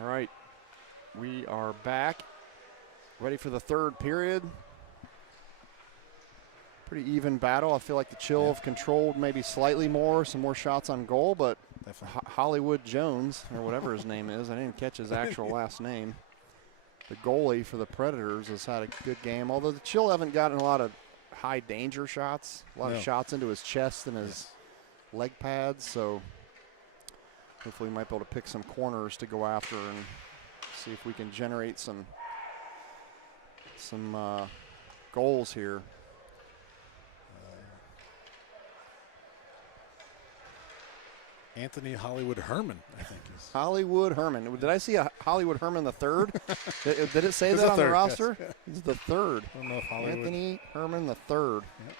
All right, we are back, ready for the third period. Pretty even battle. I feel like the Chill have controlled maybe slightly more, some more shots on goal, but Hollywood Jones, or whatever his name is, I didn't catch his actual last name. The goalie for the Predators has had a good game, although the Chill haven't gotten a lot of high danger shots, a lot of shots into his chest and his leg pads, so hopefully we might be able to pick some corners to go after and see if we can generate some goals here. Anthony Hollywood Herman, I think. Hollywood Herman. Did I see a Hollywood Herman the third? Did it say that on the roster? Yes. He's the third. I don't know if Hollywood. Anthony Herman the third. Yep.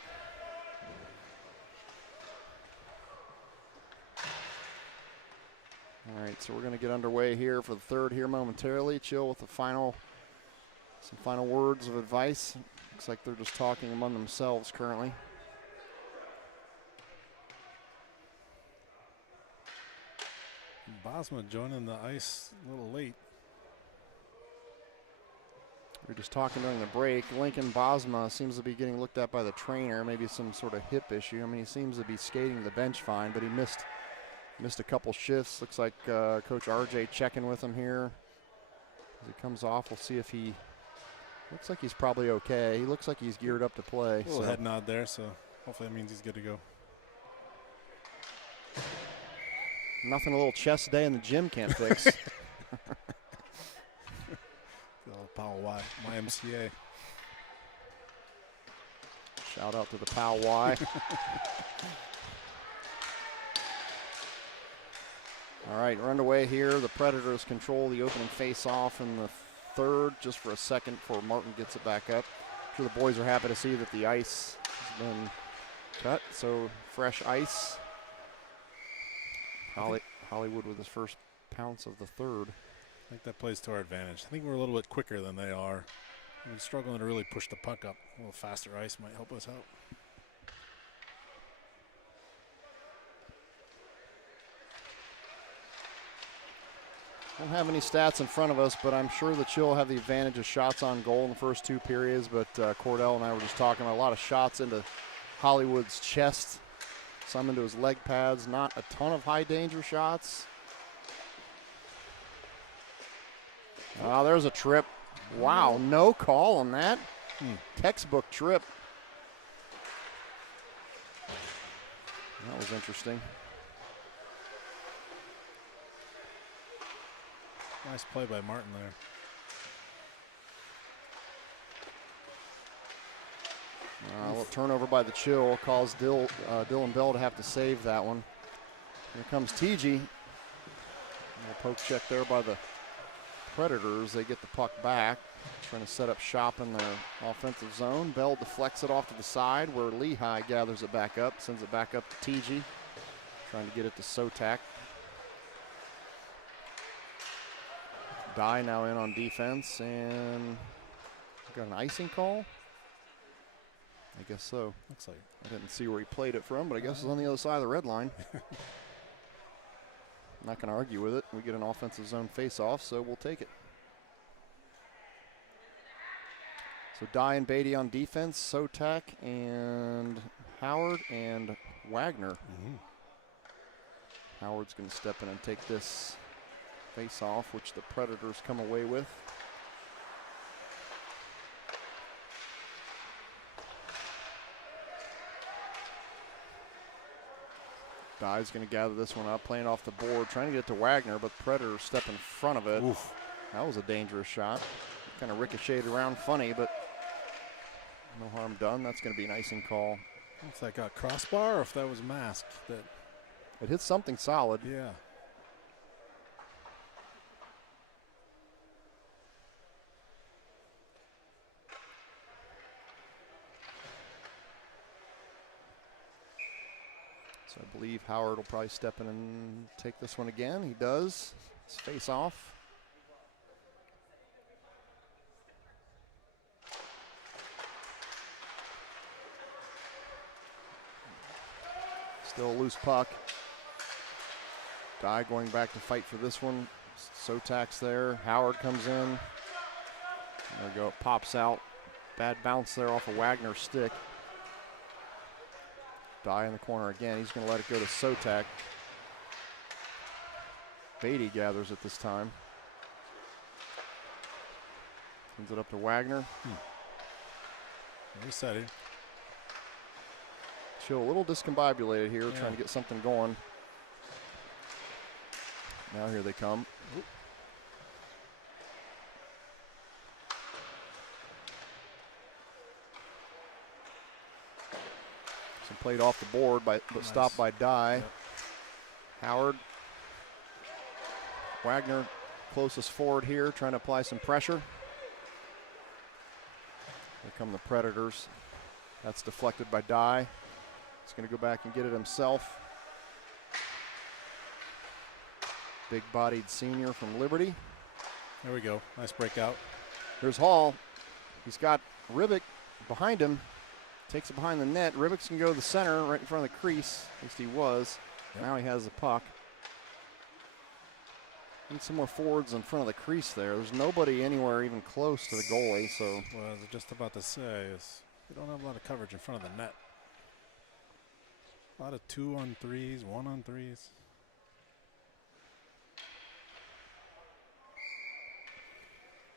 All right, so we're going to get underway here for the third here momentarily. Chill with some final words of advice. Looks like they're just talking among themselves currently. Bosma joining the ice a little late. We were just talking during the break. Lincoln Bosma seems to be getting looked at by the trainer, maybe some sort of hip issue. I mean, he seems to be skating the bench fine, but he missed a couple shifts. Looks like Coach RJ checking with him here. As he comes off, we'll see if he looks like he's probably okay. He looks like he's geared up to play. A little head nod there, so hopefully that means he's good to go. Nothing a little chest day in the gym can't fix. Powell Y, my MCA. Shout out to the Powell Y. All right, we're underway here. The Predators control the opening face-off in the third, just for a second before Martin gets it back up. I'm sure the boys are happy to see that the ice has been cut, so fresh ice. Hollywood with his first pounce of the third. I think that plays to our advantage. I think we're a little bit quicker than they are. We're struggling to really push the puck up. A little faster ice might help us out. Don't have any stats in front of us, but I'm sure the Chill have the advantage of shots on goal in the first two periods. But Cordell and I were just talking about a lot of shots into Hollywood's chest, some into his leg pads, not a ton of high danger shots. Oh, there's a trip. Wow, no call on that. Textbook trip. That was interesting. Nice play by Martin there. A little turnover by the Chill caused Dylan Bell to have to save that one. Here comes TG. A little poke check there by the Predators. They get the puck back, trying to set up shop in their offensive zone. Bell deflects it off to the side where Lehigh gathers it back up, sends it back up to TG, trying to get it to Sotak. Dye now in on defense, and got an icing call? I guess so. Looks like. I didn't see where he played it from, but I guess it's on the other side of the red line. I'm not going to argue with it. We get an offensive zone face-off, so we'll take it. So Dye and Beatty on defense, Sotak and Howard and Wagner. Howard's going to step in and take this face-off, which the Predators come away with. Dye's going to gather this one up, playing off the board, trying to get it to Wagner, but Predators step in front of it. Oof. That was a dangerous shot. Kind of ricocheted around funny, but no harm done. That's going to be an icing call. If that got crossbar or if that was masked. It hit something solid. Yeah. So I believe Howard will probably step in and take this one again. He does. It's face off. Still a loose puck. Dye going back to fight for this one. Sotak's there. Howard comes in. There we go. It pops out. Bad bounce there off of Wagner's stick. Dye in the corner again. He's going to let it go to Sotak. Beatty gathers it this time. Sends it up to Wagner. Very steady. Chill a little discombobulated here, trying to get something going. Now here they come. Oop. Some played off the board, but nice. Stopped by Dye. Yep. Howard. Wagner, closest forward here, trying to apply some pressure. Here come the Predators. That's deflected by Dye. He's going to go back and get it himself. Big-bodied senior from Liberty. There we go. Nice breakout. Here's Hall. He's got Ribic behind him. Takes it behind the net. Ribic's going to go to the center, right in front of the crease. At least he was. Yep. Now he has the puck. Need some more forwards in front of the crease there. There's nobody anywhere even close to the goalie. So, well, I was just about to say is we don't have a lot of coverage in front of the net. A lot of 2-on-3s, 1-on-3s.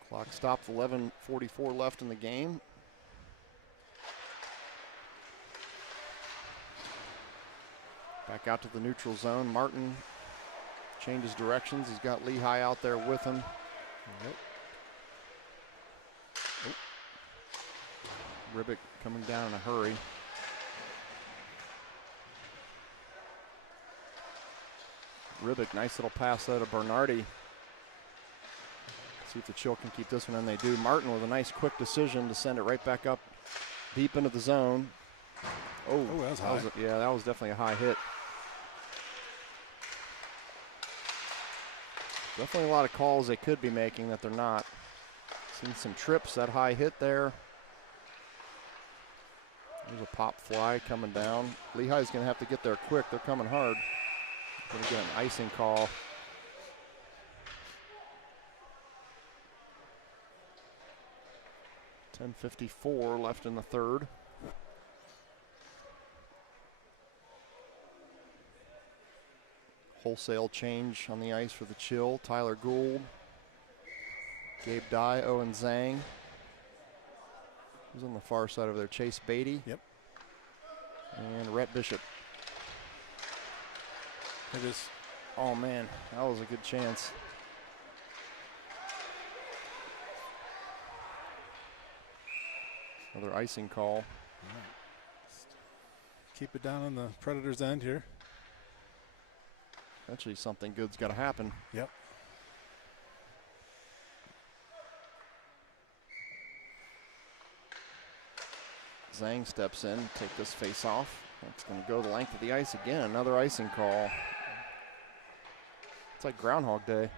Clock stopped, 11:44 left in the game. Back out to the neutral zone. Martin changes directions. He's got Lehigh out there with him. Yep. Oh. Ribic coming down in a hurry. Ribic, nice little pass out of Bernardi. See if the Chill can keep this one, and they do. Martin with a nice quick decision to send it right back up deep into the zone. Oh, that was high. That was definitely a high hit. Definitely a lot of calls they could be making that they're not. Seen some trips, that high hit there. There's a pop fly coming down. Lehigh's going to have to get there quick. They're coming hard. Going to get an icing call. .54 left in the third. Wholesale change on the ice for the Chill. Tyler Gould, Gabe Dye, Owen Zhang. Who's on the far side over there? Chase Beatty. Yep. And Rhett Bishop. It is. Oh man, that was a good chance. Another icing call. Right. Keep it down on the Predators' end here. Eventually something good's got to happen. Yep. Zhang steps in, take this face off. That's going to go the length of the ice again. Another icing call. It's like Groundhog Day.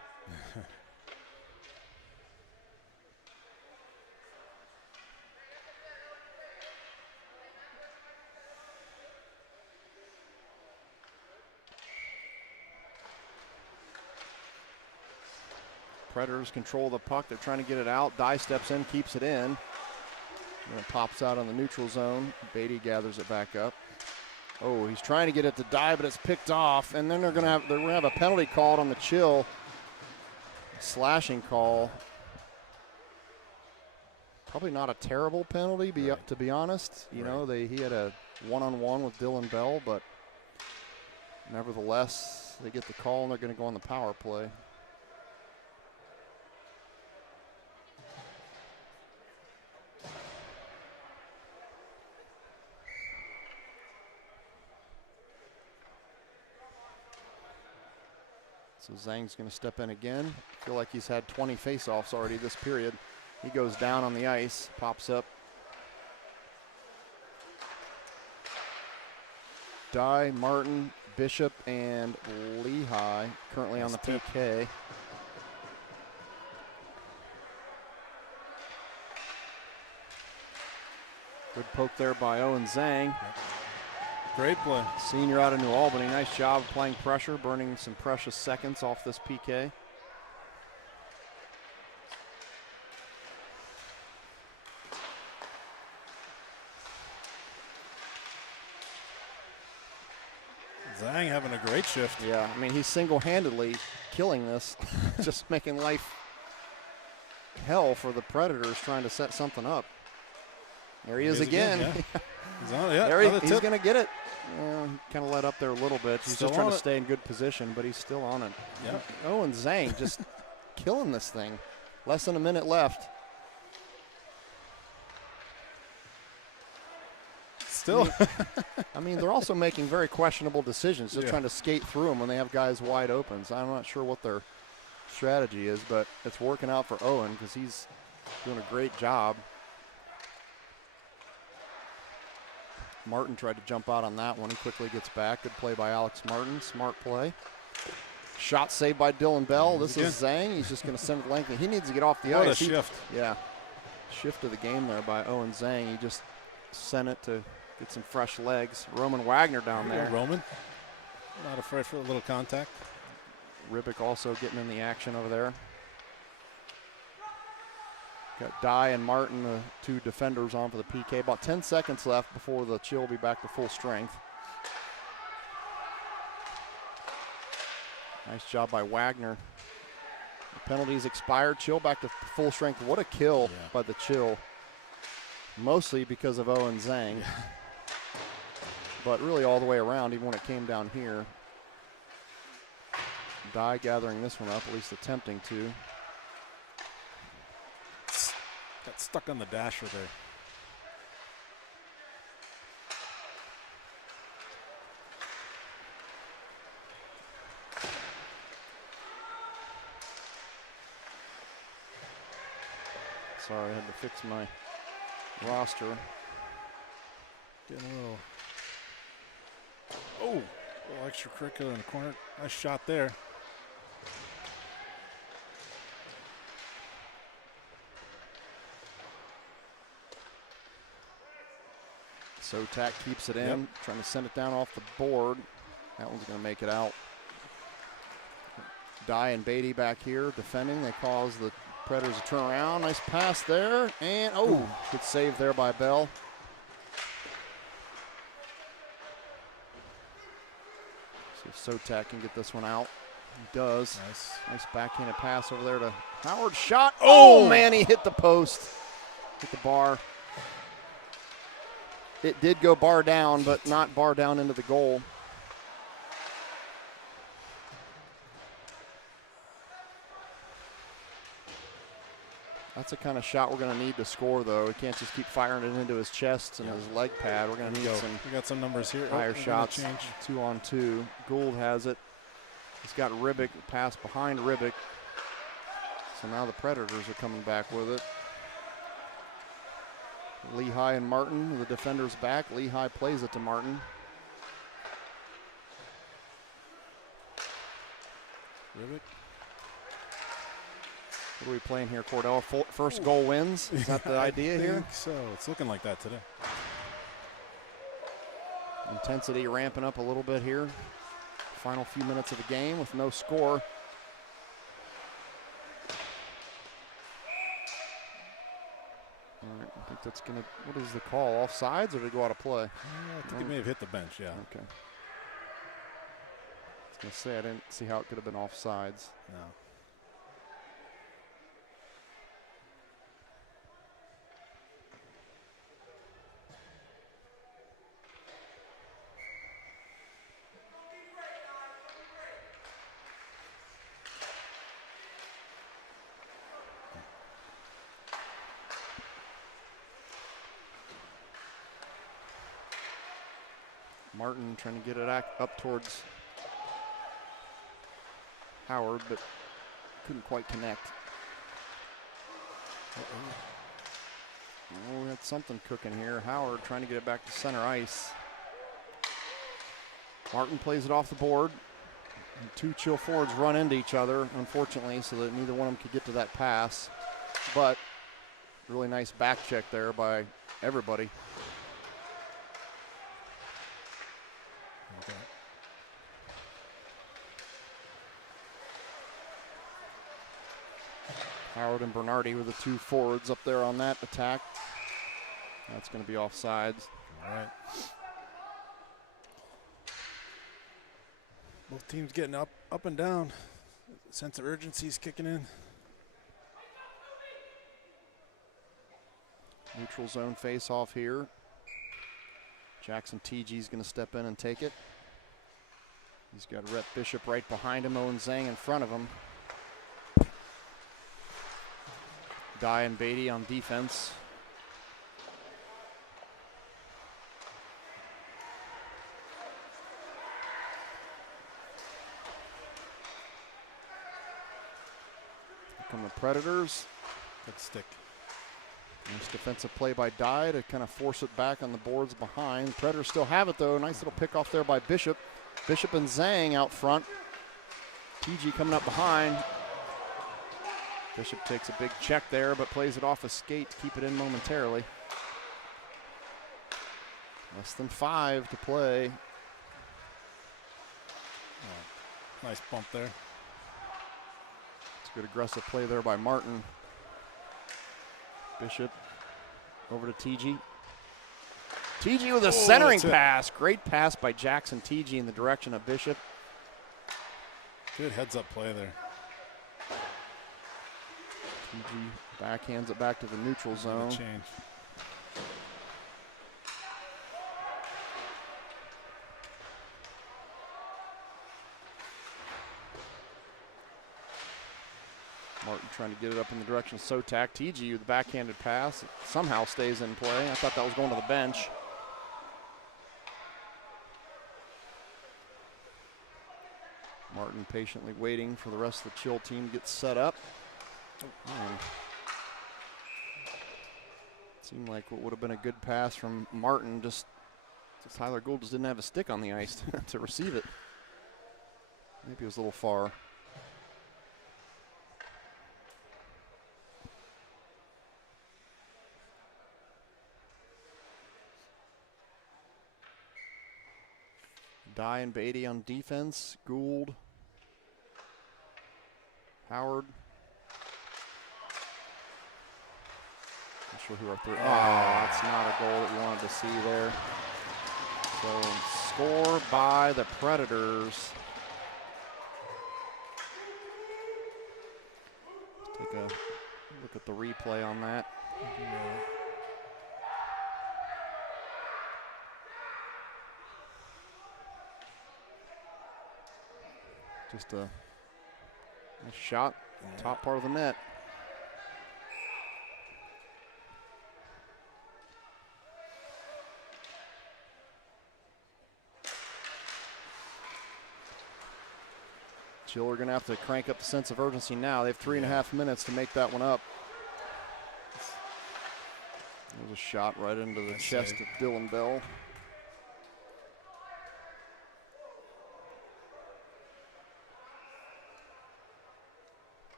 Predators control the puck. They're trying to get it out. Dye steps in, keeps it in. And it pops out on the neutral zone. Beatty gathers it back up. Oh, he's trying to get it to Dye, but it's picked off. And then they're going to have a penalty called on the Chill. Slashing call. Probably not a terrible penalty, to be honest. You know, he had a one-on-one with Dylan Bell, but nevertheless, they get the call and they're going to go on the power play. So Zhang's going to step in again. I feel like he's had 20 faceoffs already this period. He goes down on the ice, pops up. Dye, Martin, Bishop, and Lehigh currently on the PK. Good poke there by Owen Zhang. Great play. Senior out of New Albany. Nice job applying pressure, burning some precious seconds off this PK. great shift. Yeah, I mean, he's single-handedly killing this, just making life hell for the Predators trying to set something up. There he is again. Yeah. He's on it. Yeah, there he's going to get it. Kind of let up there a little bit. He's Still just trying to it. stay in good position, but he's still on it. Yeah. Owen Zhang just killing this thing. Less than a minute left. Still. I mean, they're also making very questionable decisions, just Yeah. trying to skate through them when they have guys wide open. So I'm not sure what their strategy is, but it's working out for Owen because he's doing a great job. Martin tried to jump out on that one. He quickly gets back. Good play by Alex Martin. Smart play. Shot saved by Dylan Bell. This is Zhang. He's just going to send it lengthy. He needs to get off the What ice. a shift. Yeah. Shift of the game there by Owen Zhang. He just sent it to get some fresh legs. Roman Wagner down there. Roman. Not afraid for a little contact. Ribic also getting in the action over there. Got Dye and Martin, the two defenders, on for the PK. About 10 seconds left before the Chill will be back to full strength. Nice job by Wagner. The penalties expired. Chill back to full strength. What a kill by the Chill. Mostly because of Owen Zhang. But really all the way around, even when it came down here. Dye gathering this one up, at least attempting to. Got stuck on the dasher there. Sorry, I had to fix my roster. Getting a little extracurricular in the corner. Nice shot there. Sotak keeps it in, trying to send it down off the board. That one's going to make it out. Dye and Beatty back here defending. They cause the Predators to turn around. Nice pass there. And, good save there by Bell. See if Sotak can get this one out. He does. Nice backhanded pass over there to Howard. Shot. Oh, man, he hit the post. Hit the bar. It did go bar down, but not bar down into the goal. That's the kind of shot we're going to need to score, though. We can't just keep firing it into his chest and his leg pad. We're going to need some. We got some numbers here. Higher shots. 2-on-2. Gould has it. He's got Ribic, pass behind Ribic. So now the Predators are coming back with it. Lehigh and Martin, the defenders back. Lehigh plays it to Martin. Ribic. What are we playing here, Cordell? First goal wins? Is that the idea here? I think so. It's looking like that today. Intensity ramping up a little bit here. Final few minutes of the game with no score. All right, I think that's going to, what is the call? Offsides or did it go out of play? I think it may have hit the bench, yeah. Okay. I was going to say, I didn't see how it could have been offsides. No. Martin trying to get it up towards Howard, but couldn't quite connect. Oh, we had something cooking here. Howard trying to get it back to center ice. Martin plays it off the board. And two Chill forwards run into each other, unfortunately, so that neither one of them could get to that pass. But really nice back check there by everybody. Howard and Bernardi were the two forwards up there on that attack. That's going to be offsides. All right. Both teams getting up and down. Sense of urgency is kicking in. Neutral zone face off here. Jackson TG is going to step in and take it. He's got Rhett Bishop right behind him, Owen Zhang in front of him. Dye and Beatty on defense. Here come the Predators. Good stick. Nice defensive play by Dye to kind of force it back on the boards behind. Predators still have it though. Nice little pick off there by Bishop. Bishop and Zhang out front. TG coming up behind. Bishop takes a big check there, but plays it off a skate to keep it in momentarily. Less than 5 to play. Oh, nice bump there. It's a good aggressive play there by Martin. Bishop over to TG. TG with a centering pass. Great pass by Jackson TG in the direction of Bishop. Good heads-up play there. TG backhands it back to the neutral zone. Change. Martin trying to get it up in the direction of Sotak. TG with the backhanded pass. It somehow stays in play. I thought that was going to the bench. Martin patiently waiting for the rest of the Chill team to get set up. And seemed like what would have been a good pass from Martin, just Tyler Gould just didn't have a stick on the ice to receive it. Maybe it was a little far. Dye and Beatty on defense. Gould. Howard. Not sure who our third. Oh, that's not a goal that you wanted to see there. So score by the Predators. Take a look at the replay on that. Just a nice shot, top part of the net. Chill are going to have to crank up the sense of urgency now. They have 3.5 minutes to make that one up. There's a shot right into the chest of Dylan Bell.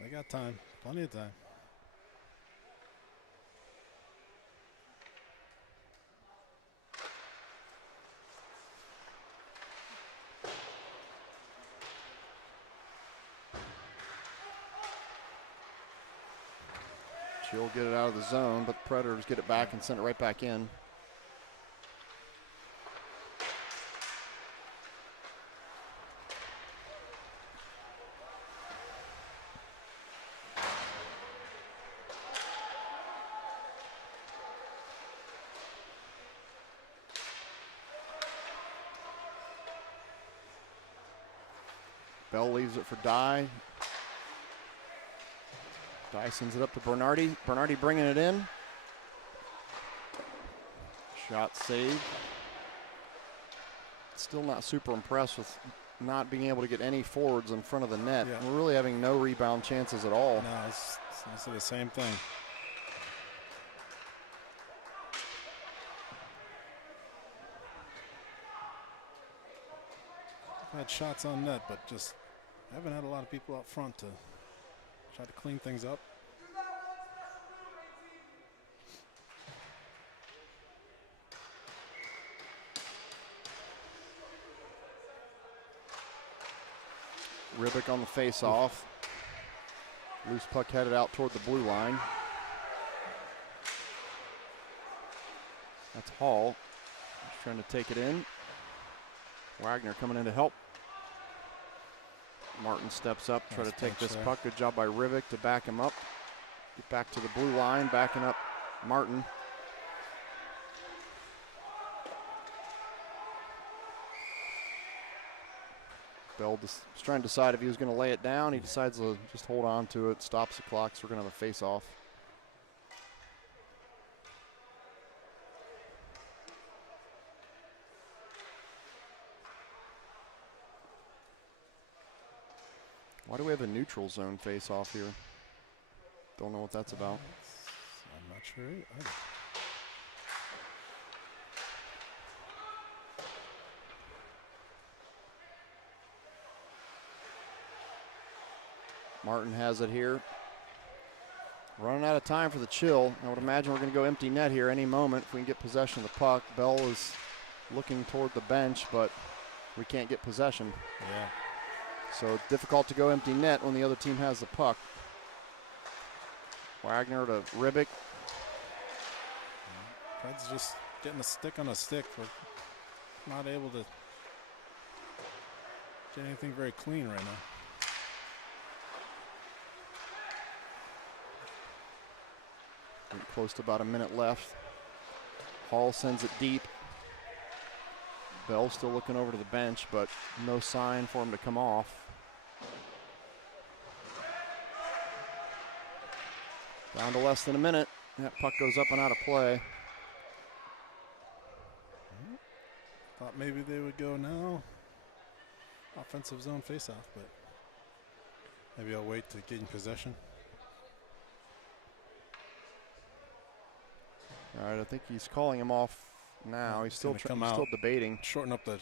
They got time, plenty of time. Chill get it out of the zone, but the Predators get it back and send it right back in. Bell leaves it for Dye. Dye sends it up to Bernardi. Bernardi bringing it in. Shot saved. Still not super impressed with not being able to get any forwards in front of the net. Yeah. We're really having no rebound chances at all. No, it's the same thing. I've had shots on net, but just haven't had a lot of people up front to try to clean things up. Ribic on the face-off. Loose puck headed out toward the blue line. That's Hall. He's trying to take it in. Wagner coming in to help. Martin steps up, try to take this puck. Good job by Rivik to back him up. Get back to the blue line, backing up Martin. Bell was trying to decide if he was going to lay it down. He decides to just hold on to it, stops the clock, so we're going to have a face-off. Why do we have a neutral zone face-off here? Don't know what that's about. I'm not sure either. Martin has it here. Running out of time for the Chill. I would imagine we're going to go empty net here any moment if we can get possession of the puck. Bell is looking toward the bench, but we can't get possession. Yeah. So it's difficult to go empty net when the other team has the puck. Wagner to Ribbick. Fred's just getting a stick on a stick. We're not able to get anything very clean right now. Getting close to about a minute left. Hall sends it deep. Bell still looking over to the bench, but no sign for him to come off. Down to less than a minute. That puck goes up and out of play. Thought maybe they would go now. Offensive zone faceoff, but maybe I'll wait to get in possession. All right, I think he's calling him off now. He's still debating. Shorten up the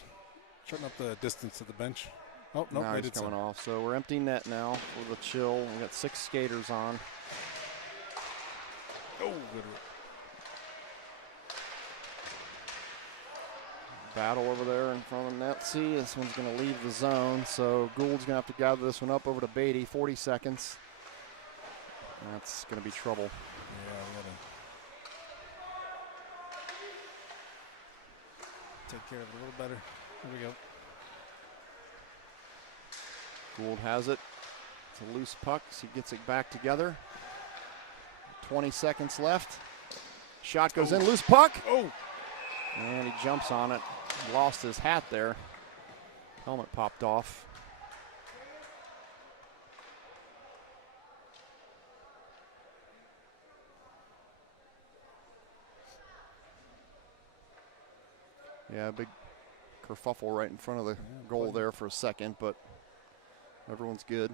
distance to the bench. Oh, no, now he's coming off. So we're empty net now for the Chill. We got 6 skaters on. Oh, good. Battle over there in front of the net. See, this one's going to leave the zone. So Gould's going to have to gather this one up over to Beatty. 40 seconds. That's going to be trouble. Yeah, we got to take care of it a little better. There we go. Gould has it. It's a loose puck, so he gets it back together. 20 seconds left. Shot goes in, loose puck. Oh! And he jumps on it. Lost his hat there. Helmet popped off. Yeah, big kerfuffle right in front of the goal there for a second, but everyone's good.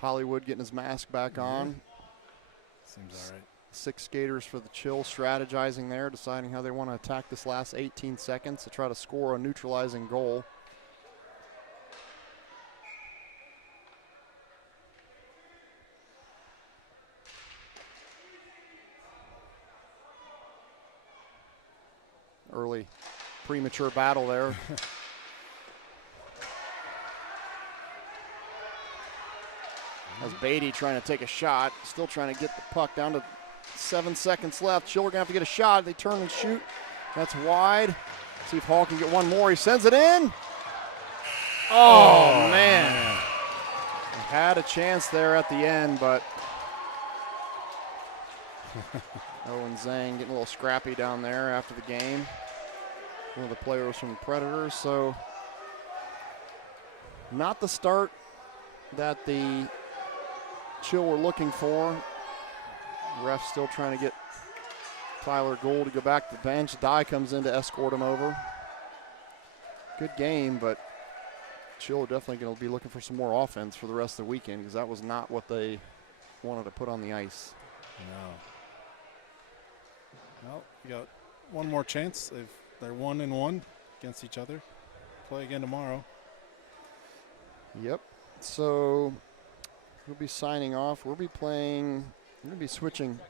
Hollywood getting his mask back on. Seems all right. 6 skaters for the Chill, strategizing there, deciding how they want to attack this last 18 seconds to try to score a neutralizing goal. Early premature battle there. As Beatty trying to take a shot, still trying to get the puck down to 7 seconds left. Chill are going to have to get a shot. They turn and shoot. That's wide. See if Hall can get one more. He sends it in. Oh, man. Had a chance there at the end, but Owen Zhang getting a little scrappy down there after the game. One of the players from the Predators. So not the start that the Chill were looking for. Ref still trying to get Tyler Gould to go back to the bench. Dye comes in to escort him over. Good game, but Chill are definitely going to be looking for some more offense for the rest of the weekend because that was not what they wanted to put on the ice. No. Well, you got one more chance. They're 1-1 against each other. Play again tomorrow. Yep. So we'll be signing off. We'll be playing. We're going to be switching.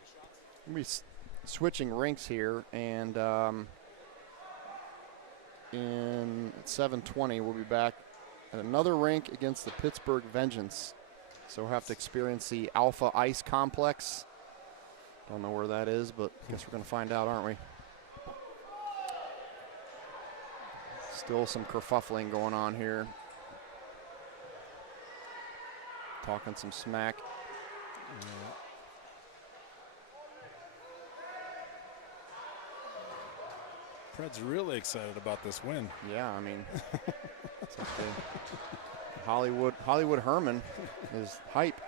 Switching rinks here, and in 7:20 we'll be back at another rink against the Pittsburgh Vengeance. So we'll have to experience the Alpha Ice Complex Don't know where that is, but I guess we're going to find out, aren't we? Still some kerfuffling going on here. Talking some smack. Fred's really excited about this win. Yeah, I mean, it's like the Hollywood Herman is hype.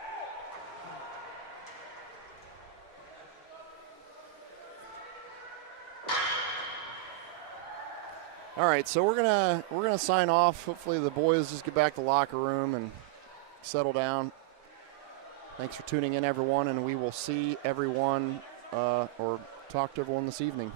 All right, so we're gonna sign off. Hopefully the boys just get back to the locker room and settle down. Thanks for tuning in, everyone, and we will see everyone or talk to everyone this evening.